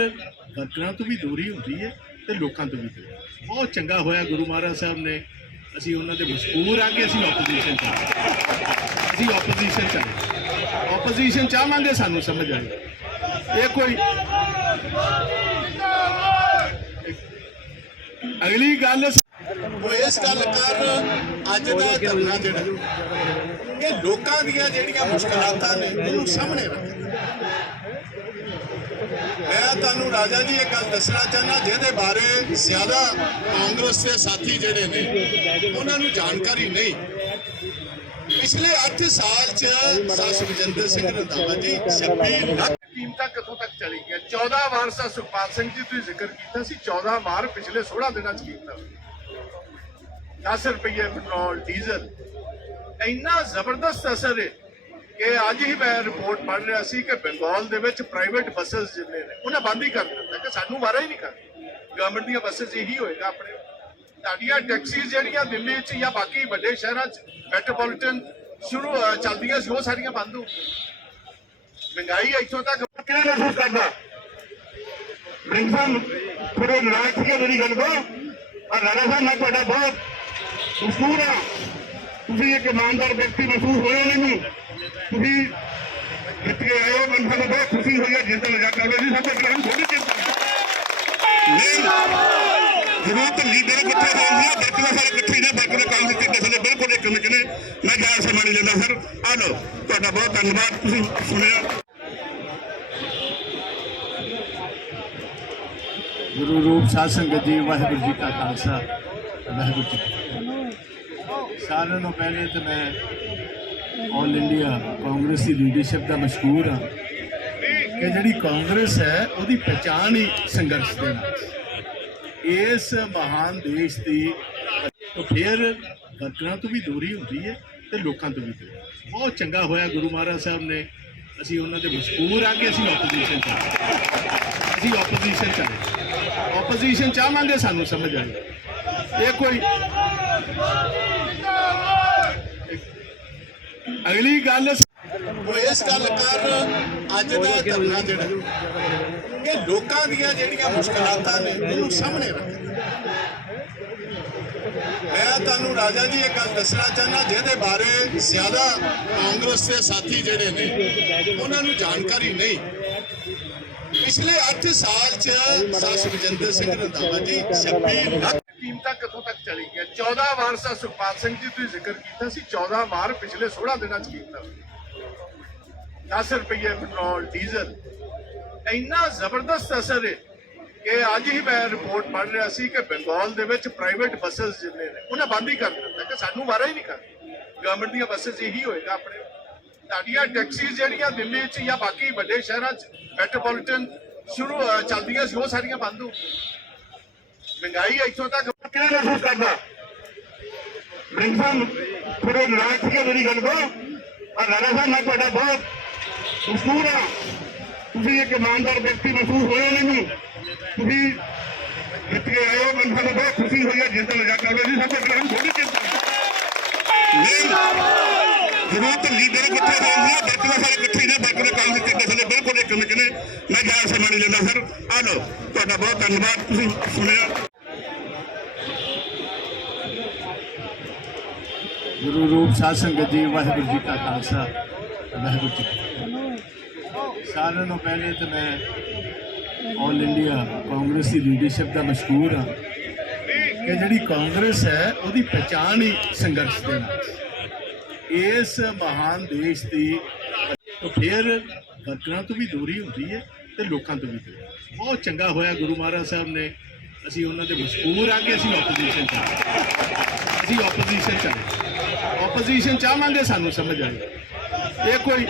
ਵਰਕਰਾਂ ਤੋਂ ਵੀ ਦੂਰੀ ਹੁੰਦੀ ਹੈ ਤੇ ਲੋਕਾਂ ਤੋਂ ਵੀ ਦੂਰੀ। ਬਹੁਤ ਚੰਗਾ ਹੋਇਆ ਗੁਰੂ ਮਹਾਰਾਜ ਸਾਹਿਬ ਨੇ, ਅਸੀਂ ਉਹਨਾਂ ਦੇ ਮਸ਼ਹੂਰ ਆ ਕਿ ਅਸੀਂ ਆਪੋਜੀਸ਼ਨ ਚਾਹਾਂਗੇ, ਸਾਨੂੰ ਸਮਝ ਆਏ। ਇਹ ਕੋਈ ਅਗਲੀ ਗੱਲ ਉਹ ਇਸ ਗੱਲ ਕਾਰਨ ਅੱਜ ਦਾ ਧਰਨਾ ਜਿਹੜਾ ਕਿ ਲੋਕਾਂ ਦੀਆਂ ਜਿਹੜੀਆਂ ਮੁਸ਼ਕਲਾਤਾਂ ਨੇ ਉਹਨੂੰ ਸਾਹਮਣੇ ਰੱਖਦਾ। ਮੈਂ ਤੁਹਾਨੂੰ ਰਾਜਾ ਜੀ ਇਹ ਗੱਲ ਦੱਸਣਾ ਚਾਹੁੰਦਾ ਜਿਹਦੇ ਬਾਰੇ ਜ਼ਿਆਦਾ ਕਾਂਗਰਸ ਦੇ ਸਾਥੀ ਜਿਹੜੇ ਨੇ ਉਹਨਾਂ ਨੂੰ ਜਾਣਕਾਰੀ ਨਹੀਂ। ਪਿਛਲੇ 8 ਸਾਲ ਚ ਸੁਖਜਿੰਦਰ ਸਿੰਘ ਰੰਧਾਵਾ ਜੀ 26 ਲੱਖ ਕੀਮਤਾਂ ਕਿੱਥੋਂ ਤੱਕ ਚਲੀ ਗਈਆਂ। 14 ਵਾਰ ਸਾ ਸੁਖਪਾਲ ਸਿੰਘ ਜੀ ਤੁਸੀਂ ਜ਼ਿਕਰ ਕੀਤਾ ਸੀ, 14 ਵਾਰ ਪਿਛਲੇ 16 ਦਿਨਾਂ ਚ ਕੀਤਾ। 10 ਰੁਪਏ ਪੈਟਰੋਲ ਡੀਜ਼ਲ ਇੰਨਾ ਜ਼ਬਰਦਸਤ ਅਸਰ ਹੈ ਕਿ ਅੱਜ ਹੀ ਮੈਂ ਰਿਪੋਰਟ ਪੜ੍ਹ ਰਿਹਾ ਸੀ ਕਿ ਬੰਗਾਲ ਦੇ ਵਿੱਚ ਪ੍ਰਾਈਵੇਟ ਬੱਸਸ ਜਿੰਨੇ ਨੇ ਉਹਨਾਂ ਬੰਦ ਹੀ ਕਰ ਦਿੱਤਾ ਕਿ ਸਾਨੂੰ ਵਾਰਾ ਹੀ ਨਹੀਂ ਕਰਨੀ। ਗਵਰਨਮੈਂਟ ਦੀਆਂ ਬੱਸਸ ਇਹੀ ਹੋਏਗਾ ਆਪਣੇ ਤੁਹਾਡੀਆਂ ਟੈਕਸੀਜ਼ ਜਿਹੜੀਆਂ ਦਿੱਲੀ 'ਚ ਜਾਂ ਬਾਕੀ ਵੱਡੇ ਸ਼ਹਿਰਾਂ 'ਚ ਮੈਟਰੋਪੋਲੀਟਨ ਚੱਲਦੀਆਂ ਸੀ ਉਹ ਸਾਰੀਆਂ ਬੰਦ ਹੋ ਮਹਿੰਗਾਈ ਇੱਥੋਂ ਤੱਕ ਕਿਹੜਾ ਮਹਿਸੂਸ ਕਰਦਾ ਰਿੰਗ ਸਾਹਿਬ ਥੋੜੇ ਨਾਰਾਜ਼ ਸੀਗੇ ਮੇਰੀ ਗੱਲ ਤੋਂ ਔਰ ਰਾਣਾ ਸਾਹਿਬ ਮੈਂ ਤੁਹਾਡਾ ਬਹੁਤ ਮਸ਼ਹੂਰ ਹਾਂ ਤੁਸੀਂ ਇੱਕ ਇਮਾਨਦਾਰ ਵਿਅਕਤੀ ਮਹਿਸੂਸ ਹੋਏ ਮੈਨੂੰ ਤੁਸੀਂ ਜਿੱਤ ਕੇ ਆਏ ਹੋ ਮੈਨੂੰ ਸਾਨੂੰ ਬਹੁਤ ਖੁਸ਼ੀ ਹੋਈ ਹੈ ਜਿਸ ਦਾ ਮਜ਼ਾਕ ਕਰ ਰਹੇ ਸੀ ਸਭ ਤੋਂ ਪਹਿਲਾਂ ਹਮ ਥੋੜੀ ਚਿੰਤਾ ਜਦੋਂ ਤਾਂ ਲੀਡਰ ਇਕੱਠੇ ਹੋਣਗੇ ਬਾਕੀ ਸਾਰੇ ਇਕੱਠੇ ਨੇ ਬਾਕੀ ਦੇ ਕੰਮ ਦਿੱਤੇ ਕਿਸੇ ਨੇ ਬਿਲਕੁਲ ਇੱਕ ਨੇ ਮੈਂ ਜ਼ਿਆਦਾ ਸਮਾਂ ਨਹੀਂ ਲੈਂਦਾ ਸਰ ਆ ਲਓ ਤੁਹਾਡਾ ਬਹੁਤ ਧੰਨਵਾਦ ਤੁਸੀਂ ਸੁਣਿਆ ਗੁਰੂ ਰੂਪ ਸਾਧ ਸੰਗਤ ਜੀ ਵਾਹਿਗੁਰੂ ਜੀ ਕਾ ਖਾਲਸਾ ਵਾਹਿਗੁਰੂ ਜੀ ਕੀ ਫਤਿਹ। ਸਾਰਿਆਂ ਨੂੰ ਪਹਿਲੇ ਤਾਂ ਮੈਂ ਆਲ ਇੰਡੀਆ ਕਾਂਗਰਸ ਦੀ ਲੀਡਰਸ਼ਿਪ ਦਾ ਮਸ਼ਹੂਰ ਹਾਂ ਕਿ ਜਿਹੜੀ ਕਾਂਗਰਸ ਹੈ ਉਹਦੀ ਪਛਾਣ ਹੀ ਸੰਘਰਸ਼ ਦੇ ਨਾਲ ਇਸ ਮਹਾਨ ਦੇਸ਼ ਦੀ ਫਿਰ ਵਰਕਰਾਂ ਤੋਂ ਵੀ ਦੂਰੀ ਹੁੰਦੀ ਹੈ ਤੇ ਲੋਕਾਂ ਤੋਂ ਵੀ ਦੂਰੀ। ਬਹੁਤ ਚੰਗਾ ਹੋਇਆ ਗੁਰੂ ਮਹਾਰਾਜ ਸਾਹਿਬ ਨੇ ਅਸੀਂ ਉਹਨਾਂ ਦੇ ਮਸ਼ਹੂਰ ਆ ਕਿ ਅਸੀਂ ਆਪੋਜੀਸ਼ਨ ਚਾਹਾਂਗੇ ਸਾਨੂੰ ਸਮਝ ਆਏ ਇਹ ਕੋਈ ਅਗਲੀ ਗੱਲ ਉਹ ਇਸ ਗੱਲ ਕਰ ਅੱਜ ਦਾ ਧਰਨਾ ਜਿਹੜਾ ਕਿ ਲੋਕਾਂ ਦੀਆਂ ਜਿਹੜੀਆਂ ਮੁਸ਼ਕਲਾਤਾਂ ਨੇ ਉਹਨੂੰ ਸਾਹਮਣੇ ਰੱਖ ਮੈਂ ਤੁਹਾਨੂੰ ਰਾਜਾ ਜੀ ਇਹ ਗੱਲ ਦੱਸਣਾ ਚਾਹੁੰਦਾ ਜਿਹਦੇ ਬਾਰੇ ਜ਼ਿਆਦਾ ਕਾਂਗਰਸ ਦੇ ਸਾਥੀ ਜਿਹੜੇ ਨੇ ਉਹਨਾਂ ਨੂੰ ਜਾਣਕਾਰੀ ਨਹੀਂ ਪਿਛਲੇ 8 ਸਾਲ ਚ ਸਾਸ ਵਿਜੇਂਦਰ ਸਿੰਘ ਰੰਧਾਵਾ ਜੀ 26 ਲੱਖ ਕੀਮਤਾਂ ਕਿੱਥੋਂ ਤੱਕ ਚਲੀ ਗਈਆਂ 14 ਵਾਰ ਸਾ ਸੁਖਪਾਲ ਸਿੰਘ ਜੀ ਤੁਸੀਂ ਜ਼ਿਕਰ ਕੀਤਾ ਸੀ 14 ਵਾਰ ਪਿਛਲੇ 16 ਦਿਨਾਂ ਚ ਕੀਤਾ 10 ਰੁਪਏ ਪੈਟਰੋਲ ਡੀਜ਼ਲ ਇੰਨਾ ਜ਼ਬਰਦਸਤ ਅਸਰ ਹੈ ਕਿ ਅੱਜ ਹੀ ਮੈਂ ਰਿਪੋਰਟ ਪੜ੍ਹ ਰਿਹਾ ਸੀ ਕਿ ਬੰਗਾਲ ਦੇ ਵਿੱਚ ਪ੍ਰਾਈਵੇਟ ਬੱਸਸ ਜਿੰਨੇ ਨੇ ਉਹਨਾਂ ਬੰਦ ਹੀ ਕਰ ਦਿੱਤਾ ਕਿ ਸਾਨੂੰ ਵਾਰਾ ਹੀ ਨਹੀਂ ਕਰ ਗਵਰਨਮੈਂਟ ਦੀਆਂ ਬੱਸਸ ਇਹੀ ਹੋਏਗਾ ਆਪਣੇ ਤੁਹਾਡੀਆਂ ਟੈਕਸੀਜ਼ ਜਿਹੜੀਆਂ ਦਿੱਲੀ 'ਚ ਜਾਂ ਬਾਕੀ ਵੱਡੇ ਸ਼ਹਿਰਾਂ 'ਚ ਮੈਟਰੋਪੋਲੀਟਨ ਚੱਲਦੀਆਂ ਸੀ ਉਹ ਸਾਰੀਆਂ ਬੰਦ ਹੋ ਮਹਿੰਗਾਈ ਇੱਥੋਂ ਤੱਕ ਕਿਹੜਾ ਮਹਿਸੂਸ ਕਰਦਾ ਰਿੰਗ ਸਾਹਿਬ ਥੋੜੇ ਨਾਰਾਜ਼ ਸੀਗੇ ਮੇਰੀ ਗੱਲ ਤੋਂ ਔਰ ਰਾਣਾ ਸਾਹਿਬ ਮੈਂ ਤੁਹਾਡਾ ਬਹੁਤ ਮਸ਼ਹੂਰ ਹਾਂ ਤੁਸੀਂ ਇੱਕ ਇਮਾਨਦਾਰ ਵਿਅਕਤੀ ਮਹਿਸੂਸ ਹੋਏ ਮੈਨੂੰ ਤੁਸੀਂ ਜਿੱਤ ਕੇ ਆਏ ਹੋ ਮੈਨੂੰ ਸਾਨੂੰ ਬਹੁਤ ਖੁਸ਼ੀ ਹੋਈ ਹੈ ਜਿਸ ਦਾ ਮਜ਼ਾਕ ਕਰ ਰਹੇ ਸੀ ਸਭ ਤੋਂ ਪਹਿਲਾਂ ਹਮ ਥੋੜੀ ਚਿੰਤਾ ਜਦੋਂ ਤਾਂ ਲੀਡਰ ਇਕੱਠੇ ਹੋਣਗੇ ਬਾਕੀ ਸਾਰੇ ਇਕੱਠੇ ਨੇ ਬਾਕੀ ਦੇ ਕੰਮ ਦਿੱਤੇ ਕਿਸੇ ਨੇ ਬਿਲਕੁਲ ਇੱਕ ਨੇ ਮੈਂ ਜ਼ਿਆਦਾ ਸਮਾਂ ਨਹੀਂ ਲੈਂਦਾ ਸਰ ਆ ਲਓ ਤੁਹਾਡਾ ਬਹੁਤ ਧੰਨਵਾਦ ਤੁਸੀਂ ਸੁਣਿਆ ਗੁਰੂ ਰੂਪ ਸਾਧ ਸੰਗਤ ਜੀ ਵਾਹਿਗੁਰੂ ਜੀ ਕਾ ਖਾਲਸਾ ਵਾਹਿਗੁਰੂ ਜੀ ਕੀ ਫਤਿਹ। ਸਾਰਿਆਂ ਨੂੰ ਪਹਿਲੇ ਤਾਂ ਮੈਂ ਆਲ ਇੰਡੀਆ ਕਾਂਗਰਸ ਦੀ ਲੀਡਰਸ਼ਿਪ ਦਾ ਮਸ਼ਹੂਰ ਹਾਂ ਕਿ ਜਿਹੜੀ ਕਾਂਗਰਸ ਹੈ ਉਹਦੀ ਪਛਾਣ ਹੀ ਸੰਘਰਸ਼ ਦੇ ਨਾਲ ਇਸ ਮਹਾਨ ਦੇਸ਼ ਦੀ ਫਿਰ ਵਰਕਰਾਂ ਤੋਂ ਵੀ ਦੂਰੀ ਹੁੰਦੀ ਹੈ ਤੇ ਲੋਕਾਂ ਤੋਂ ਵੀ ਦੂਰੀ। ਬਹੁਤ ਚੰਗਾ ਹੋਇਆ ਗੁਰੂ ਮਹਾਰਾਜ ਸਾਹਿਬ ਨੇ ਅਸੀਂ ਉਹਨਾਂ ਦੇ ਮਸ਼ਹੂਰ ਆ ਕਿ ਅਸੀਂ ਆਪੋਜੀਸ਼ਨ ਚਾਹਾਂਗੇ ਸਾਨੂੰ ਸਮਝ ਆਏ ਇਹ ਕੋਈ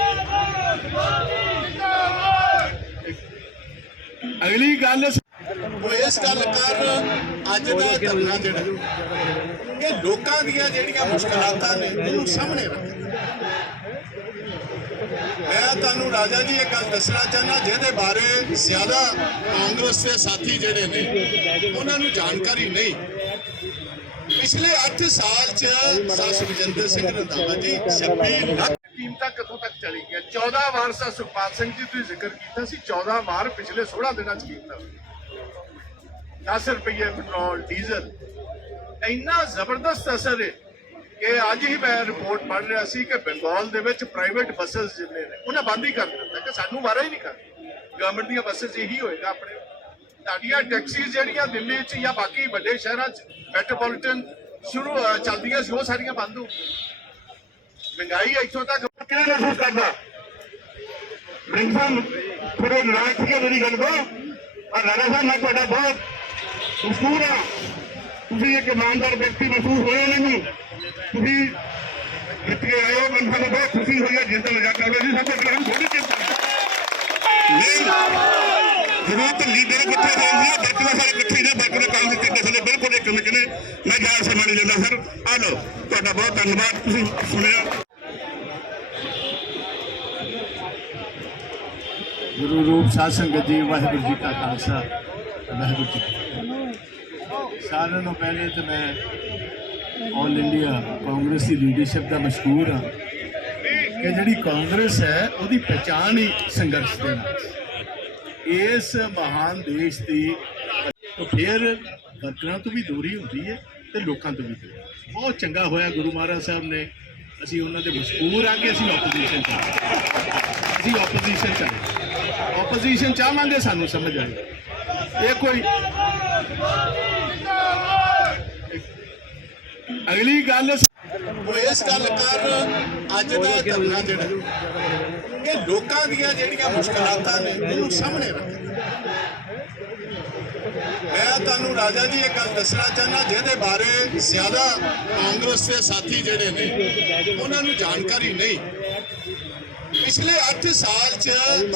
ਅਗਲੀ ਗੱਲ ਉਹ ਇਸ ਗੱਲ ਕਰ ਅੱਜ ਦਾ ਧਰਨਾ ਜਿਹੜਾ ਕਿ ਲੋਕਾਂ ਦੀਆਂ ਜਿਹੜੀਆਂ ਮੁਸ਼ਕਲਾਤਾਂ ਨੇ ਉਹਨੂੰ ਸਾਹਮਣੇ ਰੱਖ ਮੈਂ ਤੁਹਾਨੂੰ ਰਾਜਾ ਜੀ ਇਹ ਗੱਲ ਦੱਸਣਾ ਚਾਹੁੰਦਾ ਜਿਹਦੇ ਬਾਰੇ ਜ਼ਿਆਦਾ ਕਾਂਗਰਸ ਦੇ ਸਾਥੀ ਜਿਹੜੇ ਨੇ ਉਹਨਾਂ ਨੂੰ ਜਾਣਕਾਰੀ ਨਹੀਂ ਪਿਛਲੇ 8 ਸਾਲ ਚ ਸਾਸ ਵਿਜੇਂਦਰ ਸਿੰਘ ਰੰਧਾਵਾ ਜੀ 26 ਲੱਖ ਕੀਮਤਾਂ ਕਿੱਥੋਂ ਤੱਕ ਚਲੀ ਗਈਆਂ 14 ਵਾਰ ਸਾ ਸੁਖਪਾਲ ਸਿੰਘ ਜੀ ਤੁਸੀਂ ਜ਼ਿਕਰ ਕੀਤਾ ਸੀ 14 ਵਾਰ ਪਿਛਲੇ 16 ਦਿਨਾਂ ਚ ਕੀਤਾ 10 ਰੁਪਏ ਪੈਟਰੋਲ ਡੀਜ਼ਲ ਇੰਨਾ ਜ਼ਬਰਦਸਤ ਅਸਰ ਹੈ ਕਿ ਅੱਜ ਹੀ ਮੈਂ ਰਿਪੋਰਟ ਪੜ੍ਹ ਰਿਹਾ ਸੀ ਕਿ ਬੰਗਾਲ ਦੇ ਵਿੱਚ ਪ੍ਰਾਈਵੇਟ ਬੱਸਸ ਜਿੰਨੇ ਨੇ ਉਹਨਾਂ ਬੰਦ ਹੀ ਕਰ ਦਿੱਤਾ ਕਿ ਸਾਨੂੰ ਵਾਰਾ ਹੀ ਨਹੀਂ ਕਰ ਗਵਰਨਮੈਂਟ ਦੀਆਂ ਬੱਸਸ ਇਹੀ ਹੋਏਗਾ ਆਪਣੇ ਤੁਹਾਡੀਆਂ ਟੈਕਸੀਜ਼ ਜਿਹੜੀਆਂ ਦਿੱਲੀ 'ਚ ਜਾਂ ਬਾਕੀ ਵੱਡੇ ਸ਼ਹਿਰਾਂ 'ਚ ਮੈਟਰੋਪੋਲੀਟਨ ਚੱਲਦੀਆਂ ਸੀ ਉਹ ਸਾਰੀਆਂ ਬੰਦ ਹੋ ਮਹਿੰਗਾਈ ਇੱਥੋਂ ਤੱਕ ਕਿਹੜਾ ਮਹਿਸੂਸ ਕਰਦਾ ਰਿੰਗ ਸਾਹਿਬ ਥੋੜੇ ਨਾਰਾਜ਼ ਸੀਗੇ ਮੇਰੀ ਗੱਲ ਤੋਂ ਔਰ ਰਾਣਾ ਸਾਹਿਬ ਮੈਂ ਤੁਹਾਡਾ ਬਹੁਤ ਮਸ਼ਹੂਰ ਹਾਂ ਤੁਸੀਂ ਇੱਕ ਇਮਾਨਦਾਰ ਵਿਅਕਤੀ ਮਹਿਸੂਸ ਹੋਏ ਮੈਨੂੰ ਤੁਸੀਂ ਜਿੱਤ ਕੇ ਆਏ ਹੋ ਮੈਨੂੰ ਸਾਨੂੰ ਬਹੁਤ ਖੁਸ਼ੀ ਹੋਈ ਹੈ ਜਿਸ ਦਾ ਮਜ਼ਾਕ ਕਰ ਰਹੇ ਸੀ ਸਭ ਤੋਂ ਪਹਿਲਾਂ ਹਮ ਥੋੜੀ ਚਿੰਤਾ ਜਦੋਂ ਤਾਂ ਲੀਡਰ ਇਕੱਠੇ ਹੋਣਗੇ ਬਾਕੀ ਸਾਰੇ ਇਕੱਠੇ ਨੇ ਬਾਕੀ ਦੇ ਕੰਮ ਦਿੱਤੇ ਕਿਸੇ ਨੇ ਬਿਲਕੁਲ ਇੱਕ ਨੇ ਮੈਂ ਜ਼ਿਆਦਾ ਸਮਾਂ ਨਹੀਂ ਲੈਂਦਾ ਸਰ ਆ ਲਓ ਤੁਹਾਡਾ ਬਹੁਤ ਧੰਨਵਾਦ ਤੁਸੀਂ ਸੁਣਿਆ ਗੁਰੂ ਰੂਪ ਸਾਧ ਸੰਗਤ ਜੀ ਵਾਹਿਗੁਰੂ ਜੀ ਕਾ ਖਾਲਸਾ ਵਾਹਿਗੁਰੂ ਜੀ ਕੀ ਫਤਿਹ। ਸਾਰਿਆਂ ਨੂੰ ਪਹਿਲੇ ਤਾਂ ਮੈਂ ਆਲ ਇੰਡੀਆ ਕਾਂਗਰਸ ਦੀ ਲੀਡਰਸ਼ਿਪ ਦਾ ਮਸ਼ਕੂਰ ਹਾਂ ਕਿ ਜਿਹੜੀ ਕਾਂਗਰਸ ਹੈ ਉਹਦੀ ਪਛਾਣ ਹੀ ਸੰਘਰਸ਼ ਦੇ ਨਾਲ ਇਸ ਮਹਾਨ ਦੇਸ਼ ਦੀ ਤੋਂ ਫਿਰ ਵਰਕਰਾਂ ਤੋਂ ਵੀ ਦੂਰੀ ਹੁੰਦੀ ਹੈ ਤੇ ਲੋਕਾਂ ਤੋਂ ਵੀ ਦੂਰੀ। ਬਹੁਤ ਚੰਗਾ ਹੋਇਆ ਗੁਰੂ ਮਹਾਰਾਜ ਸਾਹਿਬ ਨੇ ਅਸੀਂ ਉਹਨਾਂ ਦੇ ਮਸ਼ਕੂਰ ਆ ਕਿ ਅਸੀਂ ਆਪੋਜੀਸ਼ਨ ਚ ਆਪੋਜੀਸ਼ਨ ਚਾਹਾਂਗੇ ਸਾਨੂੰ ਸਮਝ ਆਈ ਇਹ ਕੋਈ ਅਗਲੀ ਗੱਲ ਉਹ ਇਸ ਗੱਲ ਕਰ ਅੱਜ ਦਾ ਧਰਨਾ ਜਿਹੜਾ ਕਿ ਲੋਕਾਂ ਦੀਆਂ ਜਿਹੜੀਆਂ ਮੁਸ਼ਕਲਾਤਾਂ ਨੇ ਉਹਨੂੰ ਸਾਹਮਣੇ ਰੱਖ। ਮੈਂ ਤੁਹਾਨੂੰ ਰਾਜਾ ਜੀ ਇੱਕ ਗੱਲ ਦੱਸਣਾ ਚਾਹੁੰਦਾ ਜਿਹਦੇ ਬਾਰੇ ਜ਼ਿਆਦਾ ਕਾਂਗਰਸ ਦੇ ਸਾਥੀ ਜਿਹੜੇ ਨੇ ਉਹਨਾਂ ਨੂੰ ਜਾਣਕਾਰੀ ਨਹੀਂ। ਪਿਛਲੇ 8 ਸਾਲ ਚ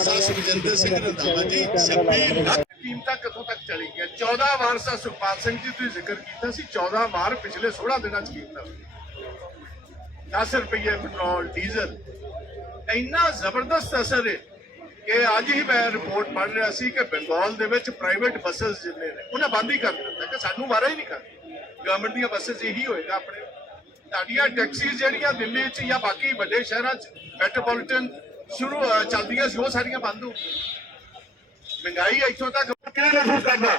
ਸਰ ਸੁਖਜਿੰਦਰ ਸਿੰਘ ਰੰਧਾਵਾ ਜੀ 26 ਲੱਖ ਕੀਮਤਾਂ ਕਿੱਥੋਂ ਤੱਕ ਚਲੀ ਗਈਆਂ। 14 ਵਾਰ ਸਰ ਸੁਖਪਾਲ ਸਿੰਘ ਜੀ ਤੁਸੀਂ ਜ਼ਿਕਰ ਕੀਤਾ ਸੀ, 14 ਵਾਰ ਪਿਛਲੇ 16 ਦਿਨਾਂ ਚ ਕੀਤਾ। 10 ਰੁਪਏ ਪੈਟਰੋਲ ਡੀਜ਼ਲ ਇੰਨਾ ਜ਼ਬਰਦਸਤ ਅਸਰ ਹੈ ਕਿ ਅੱਜ ਹੀ ਮੈਂ ਰਿਪੋਰਟ ਪੜ੍ਹ ਰਿਹਾ ਸੀ ਕਿ ਬੰਗਾਲ ਦੇ ਵਿੱਚ ਪ੍ਰਾਈਵੇਟ ਬੱਸਸ ਜਿੰਨੇ ਨੇ ਉਹਨਾਂ ਬੰਦ ਹੀ ਕਰ ਦਿੱਤਾ ਕਿ ਸਾਨੂੰ ਵਾਰਾ ਹੀ ਨਹੀਂ ਕਰਨੀ। ਗਵਰਨਮੈਂਟ ਦੀਆਂ ਬੱਸਸ ਇਹੀ ਹੋਏਗਾ ਆਪਣੇ। ਤੁਹਾਡੀਆਂ ਟੈਕਸੀਜ਼ ਜਿਹੜੀਆਂ ਦਿੱਲੀ 'ਚ ਜਾਂ ਬਾਕੀ ਵੱਡੇ ਸ਼ਹਿਰਾਂ 'ਚ ਮੈਟਰੋਪੋਲੀਟਨ ਸ਼ੁਰੂ ਚੱਲਦੀਆਂ ਸੀ ਉਹ ਸਾਰੀਆਂ ਬੰਦ ਹੋ। ਮਹਿੰਗਾਈ ਇੱਥੋਂ ਤੱਕ ਕਿਹੜਾ ਮਹਿਸੂਸ ਕਰਦਾ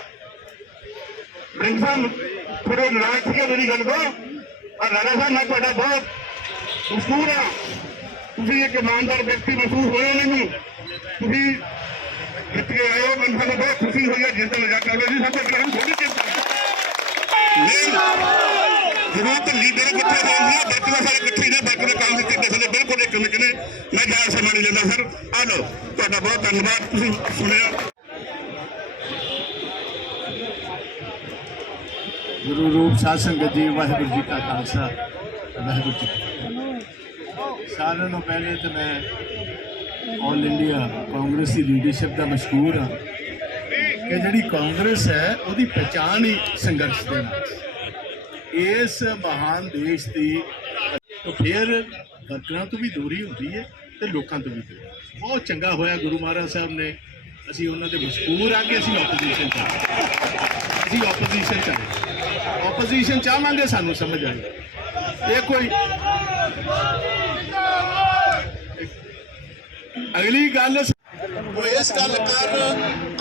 ਰਿੰਗ ਸਾਹਿਬ ਥੋੜੇ ਨਾਰਾਜ਼ ਸੀਗੇ ਮੇਰੀ ਗੱਲ ਤੋਂ। ਔਰ ਰਾਣਾ ਸਾਹਿਬ ਮੈਂ ਤੁਹਾਡਾ ਬਹੁਤ ਮਸ਼ਹੂਰ ਹਾਂ। ਤੁਸੀਂ ਇੱਕ ਇਮਾਨਦਾਰ ਵਿਅਕਤੀ ਮਹਿਸੂਸ ਹੋਏ ਮੈਨੂੰ। ਤੁਸੀਂ ਜਿੱਤ ਕੇ ਆਏ ਹੋ, ਮੈਨੂੰ ਸਾਨੂੰ ਬਹੁਤ ਖੁਸ਼ੀ ਹੋਈ ਹੈ। ਜਿਸ ਦਿਨ ਇਲਾਕਾ ਹੋਇਆ ਸੀ ਸਭ ਤੋਂ ਪਹਿਲਾਂ ਥੋੜੀ ਚਿੰਤਾ ਜ਼ਰੂਰਤ ਲੀਡਰ ਕਿੱਥੇ ਹੋਣਗੇ ਵਰਕਰਾਂ ਸਾਰੇ ਇਕੱਠੇ ਨੇ। ਵਰਕਰ ਕਾਂਗਰਸ ਦੇ ਕਿਸੇ ਨੇ ਬਿਲਕੁਲ ਇੱਕ ਨੇ ਮੈਂ ਜ਼ਿਆਦਾ ਸਮਾਂ ਨਹੀਂ ਲੈਂਦਾ ਸਰ। ਆ ਲਓ ਤੁਹਾਡਾ ਬਹੁਤ ਧੰਨਵਾਦ ਤੁਸੀਂ ਸੁਣਿਆ। ਗੁਰੂ ਰੂਪ ਸਾਧ ਸੰਗਤ ਜੀ ਵਾਹਿਗੁਰੂ ਜੀ ਕਾ ਖਾਲਸਾ ਵਾਹਿਗੁਰੂ ਜੀ ਕੀ ਫਤਿਹ। ਸਾਰਿਆਂ ਨੂੰ ਪਹਿਲੇ ਤਾਂ ਮੈਂ ਆਲ ਇੰਡੀਆ ਕਾਂਗਰਸ ਦੀ ਲੀਡਰਸ਼ਿਪ ਦਾ ਮਸ਼ਕੂਰ ਹਾਂ ਕਿ ਜਿਹੜੀ ਕਾਂਗਰਸ ਹੈ ਉਹਦੀ ਪਛਾਣ ਹੀ ਸੰਘਰਸ਼ ਦੇ ਨਾਲ ਇਸ ਮਹਾਨ ਦੇਸ਼ ਦੀ ਤੋਂ ਫਿਰ ਵਰਕਰਾਂ ਤੋਂ ਵੀ ਦੂਰੀ ਹੁੰਦੀ ਹੈ ਤੇ ਲੋਕਾਂ ਤੋਂ ਵੀ ਦੂਰੀ। ਬਹੁਤ ਚੰਗਾ ਹੋਇਆ ਗੁਰੂ ਮਹਾਰਾਜ ਸਾਹਿਬ ਨੇ ਅਸੀਂ ਉਹਨਾਂ ਦੇ ਮਸ਼ਕੂਰ ਆ ਕਿ ਅਸੀਂ ਆਪੋਜੀਸ਼ਨ ਚਾਹਾਂਗੇ ਸਾਨੂੰ ਸਮਝ ਆਈ ਇਹ ਕੋਈ ਅਗਲੀ ਗੱਲ ਉਹ ਇਸ ਗੱਲ ਕਰ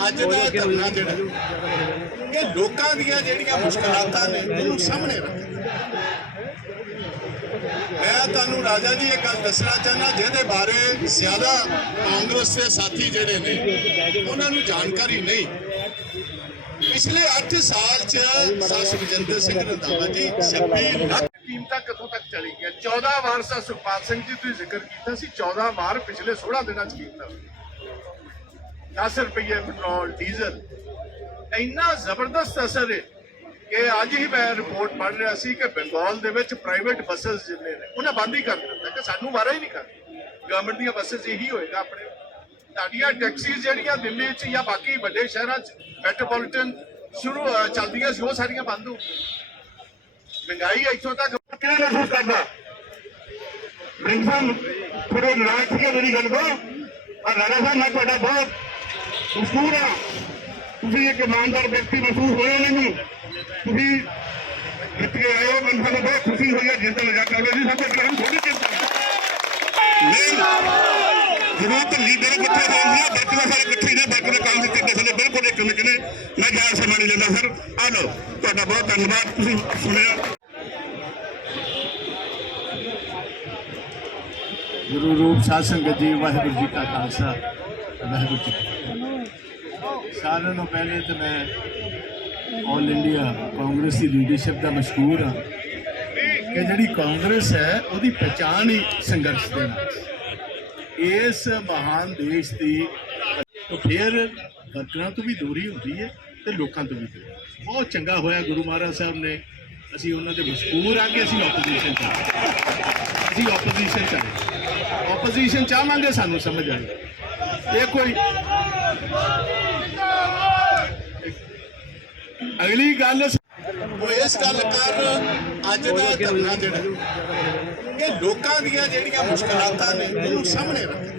ਅੱਜ ਦਾ ਧਰਨਾ ਜਿਹੜਾ ਕਿ ਲੋਕਾਂ ਦੀਆਂ ਜਿਹੜੀਆਂ ਮੁਸ਼ਕਲਾਤਾਂ ਨੇ ਉਹਨੂੰ ਸਾਹਮਣੇ ਰੱਖ। ਮੈਂ ਤੁਹਾਨੂੰ ਰਾਜਾ ਜੀ ਇੱਕ ਗੱਲ ਦੱਸਣਾ ਚਾਹੁੰਦਾ ਜਿਹਦੇ ਬਾਰੇ ਜ਼ਿਆਦਾ ਕਾਂਗਰਸ ਦੇ ਸਾਥੀ ਜਿਹੜੇ ਨੇ ਉਹਨਾਂ ਨੂੰ ਜਾਣਕਾਰੀ ਨਹੀਂ। ਪਿਛਲੇ 8 ਸਾਲ ਚ ਸਰ ਸੁਖਜਿੰਦਰ ਸਿੰਘ ਰੰਧਾਵਾ ਜੀ 26 ਲੱਖ ਕੀਮਤਾਂ ਕਿੱਥੋਂ ਤੱਕ ਚਲੀ ਗਈਆਂ। 14 ਵਾਰ ਸਰ ਸੁਖਪਾਲ ਸਿੰਘ ਜੀ ਤੁਸੀਂ ਜ਼ਿਕਰ ਕੀਤਾ ਸੀ, 14 ਵਾਰ ਪਿਛਲੇ 16 ਦਿਨਾਂ ਚ ਕੀਤਾ। 10 ਰੁਪਏ ਪੈਟਰੋਲ ਡੀਜ਼ਲ ਇੰਨਾ ਜ਼ਬਰਦਸਤ ਅਸਰ ਹੈ ਕਿ ਅੱਜ ਹੀ ਮੈਂ ਰਿਪੋਰਟ ਪੜ੍ਹ ਰਿਹਾ ਸੀ ਕਿ ਬੰਗਾਲ ਦੇ ਵਿੱਚ ਪ੍ਰਾਈਵੇਟ ਬੱਸਸ ਜਿੰਨੇ ਨੇ ਉਹਨਾਂ ਬੰਦ ਹੀ ਕਰ ਦਿੱਤਾ ਕਿ ਸਾਨੂੰ ਵਾਰਾ ਹੀ ਨਹੀਂ ਕਰਨੀ। ਗਵਰਨਮੈਂਟ ਦੀਆਂ ਬੱਸਸ ਇਹੀ ਹੋਏਗਾ ਆਪਣੇ। ਤੁਹਾਡੀਆਂ ਟੈਕਸੀਜ਼ ਜਿਹੜੀਆਂ ਦਿੱਲੀ 'ਚ ਜਾਂ ਬਾਕੀ ਵੱਡੇ ਸ਼ਹਿਰਾਂ 'ਚ ਮੈਟਰੋਪੋਲੀਟਨ ਸ਼ੁਰੂ ਚੱਲਦੀਆਂ ਸੀ ਉਹ ਸਾਰੀਆਂ ਬੰਦ ਹੋ। ਮਹਿੰਗਾਈ ਇੱਥੋਂ ਤੱਕ ਕਿਹੜਾ ਮਹਿਸੂਸ ਕਰਦਾ ਰਿੰਗ ਸਾਹਿਬ ਥੋੜੇ ਨਾਰਾਜ਼ ਸੀਗੇ ਮੇਰੀ ਗੱਲ ਤੋਂ। ਔਰ ਰਾਣਾ ਸਾਹਿਬ ਮੈਂ ਤੁਹਾਡਾ ਬਹੁਤ ਮਸ਼ਹੂਰ ਹਾਂ। ਤੁਸੀਂ ਇੱਕ ਇਮਾਨਦਾਰ ਵਿਅਕਤੀ ਮਹਿਸੂਸ ਹੋਏ ਮੈਨੂੰ। ਤੁਸੀਂ ਜਿੱਤ ਕੇ ਆਏ ਹੋ, ਮੈਨੂੰ ਸਾਨੂੰ ਬਹੁਤ ਖੁਸ਼ੀ ਹੋਈ ਹੈ। ਜਿਸ ਦਿਨ ਇਲਾਕਾ ਹੋਇਆ ਸੀ ਸਭ ਤੋਂ ਪਹਿਲਾਂ ਥੋੜੀ ਚਿੰਤਾ ਜ਼ਰੂਰਤ ਲੀਡਰ ਕਿੱਥੇ ਹੋਣਗੇ ਵਰਕਰਾਂ ਸਾਰੇ ਇਕੱਠੇ ਨੇ। ਵਰਕਰ ਕਾਂਗਰਸ ਦੇ ਕਿਸੇ ਨੇ ਬਿਲਕੁਲ ਇੱਕ ਨੇ ਮੈਂ ਜ਼ਿਆਦਾ ਸਮਾਂ ਨਹੀਂ ਲੈਂਦਾ ਸਰ। ਆ ਲਓ ਤੁਹਾਡਾ ਬਹੁਤ ਧੰਨਵਾਦ ਤੁਸੀਂ ਸੁਣਿਆ। ਗੁਰੂ ਰੂਪ ਸਾਧ ਸੰਗਤ ਜੀ ਵਾਹਿਗੁਰੂ ਜੀ ਕਾ ਖਾਲਸਾ ਵਾਹਿਗੁਰੂ ਜੀ ਕੀ ਫਤਿਹ। ਸਾਰਿਆਂ ਨੂੰ ਪਹਿਲੇ ਤਾਂ ਮੈਂ ਆਲ ਇੰਡੀਆ ਕਾਂਗਰਸ ਦੀ ਲੀਡਰਸ਼ਿਪ ਦਾ ਮਸ਼ਕੂਰ ਹਾਂ ਕਿ ਜਿਹੜੀ ਕਾਂਗਰਸ ਹੈ ਉਹਦੀ ਪਛਾਣ ਹੀ ਸੰਘਰਸ਼ ਦੇ ਨਾਲ ਇਸ ਮਹਾਨ ਦੇਸ਼ ਦੀ ਤੋਂ ਫਿਰ ਵਰਕਰਾਂ ਤੋਂ ਵੀ ਦੂਰੀ ਹੁੰਦੀ ਹੈ ਤੇ ਲੋਕਾਂ ਤੋਂ ਵੀ ਦੂਰੀ। ਬਹੁਤ ਚੰਗਾ ਹੋਇਆ ਗੁਰੂ ਮਹਾਰਾਜ ਸਾਹਿਬ ਨੇ ਅਸੀਂ ਉਹਨਾਂ ਦੇ ਮਸ਼ਕੂਰ ਆ ਕਿ ਅਸੀਂ ਆਪੋਜੀਸ਼ਨ ਚਾਹਾਂਗੇ ਸਾਨੂੰ ਸਮਝ ਆਈ ਇਹ ਕੋਈ ਅਗਲੀ ਗੱਲ ਉਹ ਇਸ ਗੱਲ ਕਾਰਨ ਅੱਜ ਦਾ ਧਰਨਾ ਜਿਹੜਾ ਇਹ ਲੋਕਾਂ ਦੀਆਂ ਜਿਹੜੀਆਂ ਮੁਸ਼ਕਲਾਤਾਂ ਨੇ ਉਹਨੂੰ ਸਾਹਮਣੇ ਰੱਖਦਾ।